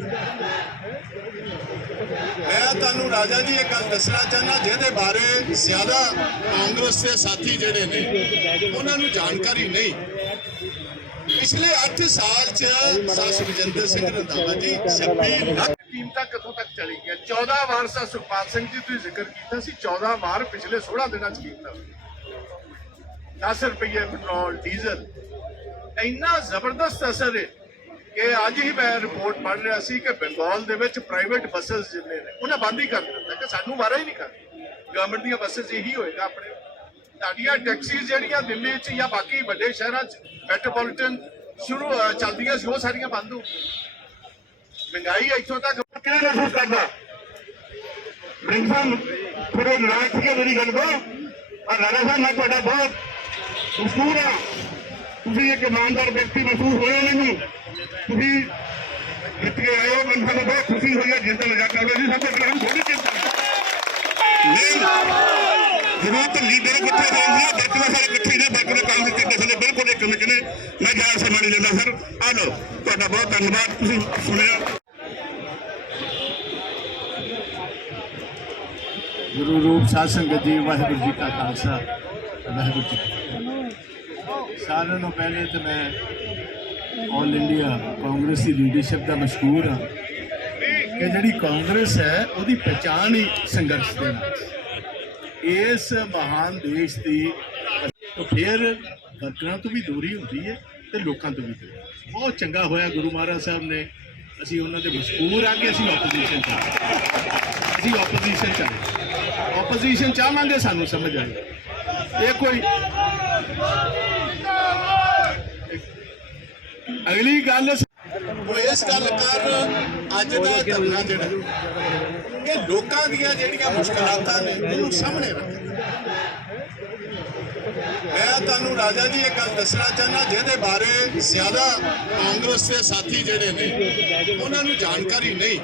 ਮੈਂ ਤੁਹਾਨੂੰ ਰਾਜਾ ਜੀ ਇਹ ਗੱਲ ਦੱਸਣਾ ਚਾਹੁੰਦਾ ਜਿਹਦੇ ਬਾਰੇ ਜ਼ਿਆਦਾ ਕਾਂਗਰਸ ਦੇ ਸਾਥੀ ਜਿਹੜੇ ਨੇ ਉਹਨਾਂ ਨੂੰ ਜਾਣਕਾਰੀ ਨਹੀਂ। ਪਿਛਲੇ 8 ਸਾਲ ਚ ਸਾਸ ਵਿਜੇਂਦਰ ਸਿੰਘ ਰੰਧਾਵਾ ਜੀ 26 ਲੱਖ ਕੀਮਤਾਂ ਕਿੱਥੋਂ ਤੱਕ ਚਲੀ ਗਈਆਂ। 14 ਵਾਰ ਸਾ ਸੁਖਪਾਲ ਸਿੰਘ ਜੀ ਤੁਸੀਂ ਜ਼ਿਕਰ ਕੀਤਾ ਸੀ, 14 ਵਾਰ ਪਿਛਲੇ 16 ਦਿਨਾਂ ਚ ਕੀਤਾ। 10 ਰੁਪਏ ਪੈਟਰੋਲ ਡੀਜ਼ਲ ਇੰਨਾ ਜ਼ਬਰਦਸਤ ਅਸਰ ਹੈ ਕਿ ਅੱਜ ਹੀ ਮੈਂ ਰਿਪੋਰਟ ਪੜ੍ਹ ਰਿਹਾ ਸੀ ਕਿ ਬੰਗਾਲ ਦੇ ਵਿੱਚ ਪ੍ਰਾਈਵੇਟ ਬੱਸਸ ਜਿੰਨੇ ਨੇ ਉਹਨਾਂ ਬੰਦ ਹੀ ਕਰ ਦਿੱਤਾ ਕਿ ਸਾਨੂੰ ਵਾਰਾ ਹੀ ਨਹੀਂ ਕਰ ਗਵਰਨਮੈਂਟ ਦੀਆਂ ਬੱਸਸ ਇਹੀ ਹੋਏਗਾ। ਆਪਣੇ ਤੁਹਾਡੀਆਂ ਟੈਕਸੀਜ਼ ਜਿਹੜੀਆਂ ਦਿੱਲੀ 'ਚ ਜਾਂ ਬਾਕੀ ਵੱਡੇ ਸ਼ਹਿਰਾਂ 'ਚ ਮੈਟਰੋਪੋਲੀਟਨ ਸ਼ੁਰੂ ਚੱਲਦੀਆਂ ਸੀ ਉਹ ਸਾਰੀਆਂ ਬੰਦ ਹੋ ਮਹਿੰਗਾਈ ਇੱਥੋਂ ਤੱਕ ਕਿਹੜਾ ਮਹਿਸੂਸ ਕਰਦਾ ਰਿੰਸਨ ਥੋੜੇ ਨਾਰਾਜ਼ ਸੀਗੇ ਮੇਰੀ ਗੱਲ ਤੋਂ। ਔਰ ਰਾਣਾ ਸਾਹਿਬ ਮੈਂ ਤੁਹਾਡਾ ਬਹੁਤ ਮਸ਼ਹੂਰ ਹਾਂ। ਤੁਸੀਂ ਇੱਕ ਇਮਾਨਦਾਰ ਵਿਅਕਤੀ ਮਹਿਸੂਸ ਹੋਏ ਮੈਨੂੰ। ਤੁਸੀਂ ਜਿੱਤ ਕੇ ਆਏ ਹੋ, ਮੈਨੂੰ ਸਾਨੂੰ ਬਹੁਤ ਖੁਸ਼ੀ ਹੋਈ ਹੈ। ਜਿਸ ਦਾ ਮਜ਼ਾਕ ਕਰ ਰਹੇ ਸੀ ਸਭ ਤੋਂ ਪਹਿਲਾਂ ਹਮ ਥੋੜੀ ਚਿੰਤਾ ਨਹੀਂ ਜ਼ਰੂਰਤ ਲੀਡਰ ਇਕੱਠੇ ਹੋਣ ਦੀ ਬਾਕੀ ਸਾਰੇ ਇਕੱਠੇ ਨੇ ਬਾਕੀ ਦੇ ਕੰਮ ਦੇ ਕਿਤੇ ਥੱਲੇ ਬਿਲਕੁਲ ਇੱਕ ਮਿੰਟ ਨੇ ਮੈਂ ਜ਼ਿਆਦਾ ਸਮਾਂ ਨਹੀਂ ਲੈਂਦਾ ਸਰ। ਆ ਲਓ ਤੁਹਾਡਾ ਬਹੁਤ ਧੰਨਵਾਦ ਤੁਸੀਂ ਸੁਣਿਆ। ਗੁਰੂ ਰੂਪ ਸਾਧ ਸੰਗਤ ਜੀ, ਵਾਹਿਗੁਰੂ ਜੀ ਕਾ ਖਾਲਸਾ ਵਾਹਿਗੁਰੂ ਜੀ ਕੀ ਫਤਿਹ। ਸਾਰਿਆਂ ਨੂੰ ਪਹਿਲੇ ਤਾਂ ਮੈਂ ਆਲ ਇੰਡੀਆ ਕਾਂਗਰਸ ਦੀ ਲੀਡਰਸ਼ਿਪ ਦਾ ਮਸ਼ਕੂਰ ਹਾਂ ਕਿ ਜਿਹੜੀ ਕਾਂਗਰਸ ਹੈ ਉਹਦੀ ਪਛਾਣ ਹੀ ਸੰਘਰਸ਼ ਦੇ ਨਾਲ। ਇਸ ਮਹਾਨ ਦੇਸ਼ ਦੀ ਫਿਰ ਵਰਕਰਾਂ ਤੋਂ ਵੀ ਦੂਰੀ ਹੁੰਦੀ ਹੈ ਤੇ ਲੋਕਾਂ ਤੋਂ ਵੀ ਦੂਰੀ। ਬਹੁਤ ਚੰਗਾ ਹੋਇਆ ਗੁਰੂ ਮਹਾਰਾਜ ਸਾਹਿਬ ਨੇ, ਅਸੀਂ ਉਹਨਾਂ ਦੇ ਮਸ਼ਕੂਰ ਆ ਕਿ ਅਸੀਂ ਆਪੋਜੀਸ਼ਨ ਆਪੋਜੀਸ਼ਨ ਚਾਹਾਂਗੇ, ਸਾਨੂੰ ਸਮਝ ਆਏ। ਇਹ ਕੋਈ ਅਗਲੀ ਗੱਲ ਉਹ ਇਸ ਗੱਲ ਕਾਰਨ ਅੱਜ ਦਾ ਧਰਨਾ ਜਿਹੜਾ ਇਹ ਲੋਕਾਂ ਦੀਆਂ ਜਿਹੜੀਆਂ ਮੁਸ਼ਕਲਾਤਾਂ ਨੇ ਉਹਨੂੰ ਸਾਹਮਣੇ ਰੱਖਦਾ। ਮੈਂ ਤੁਹਾਨੂੰ ਰਾਜਾ ਜੀ ਇਹ ਗੱਲ ਦੱਸਣਾ ਚਾਹੁੰਦਾ ਜਿਹਦੇ ਬਾਰੇ ਜ਼ਿਆਦਾ ਕਾਂਗਰਸ ਦੇ ਸਾਥੀ ਜਿਹੜੇ ਨੇ ਉਹਨਾਂ ਨੂੰ ਜਾਣਕਾਰੀ ਨਹੀਂ।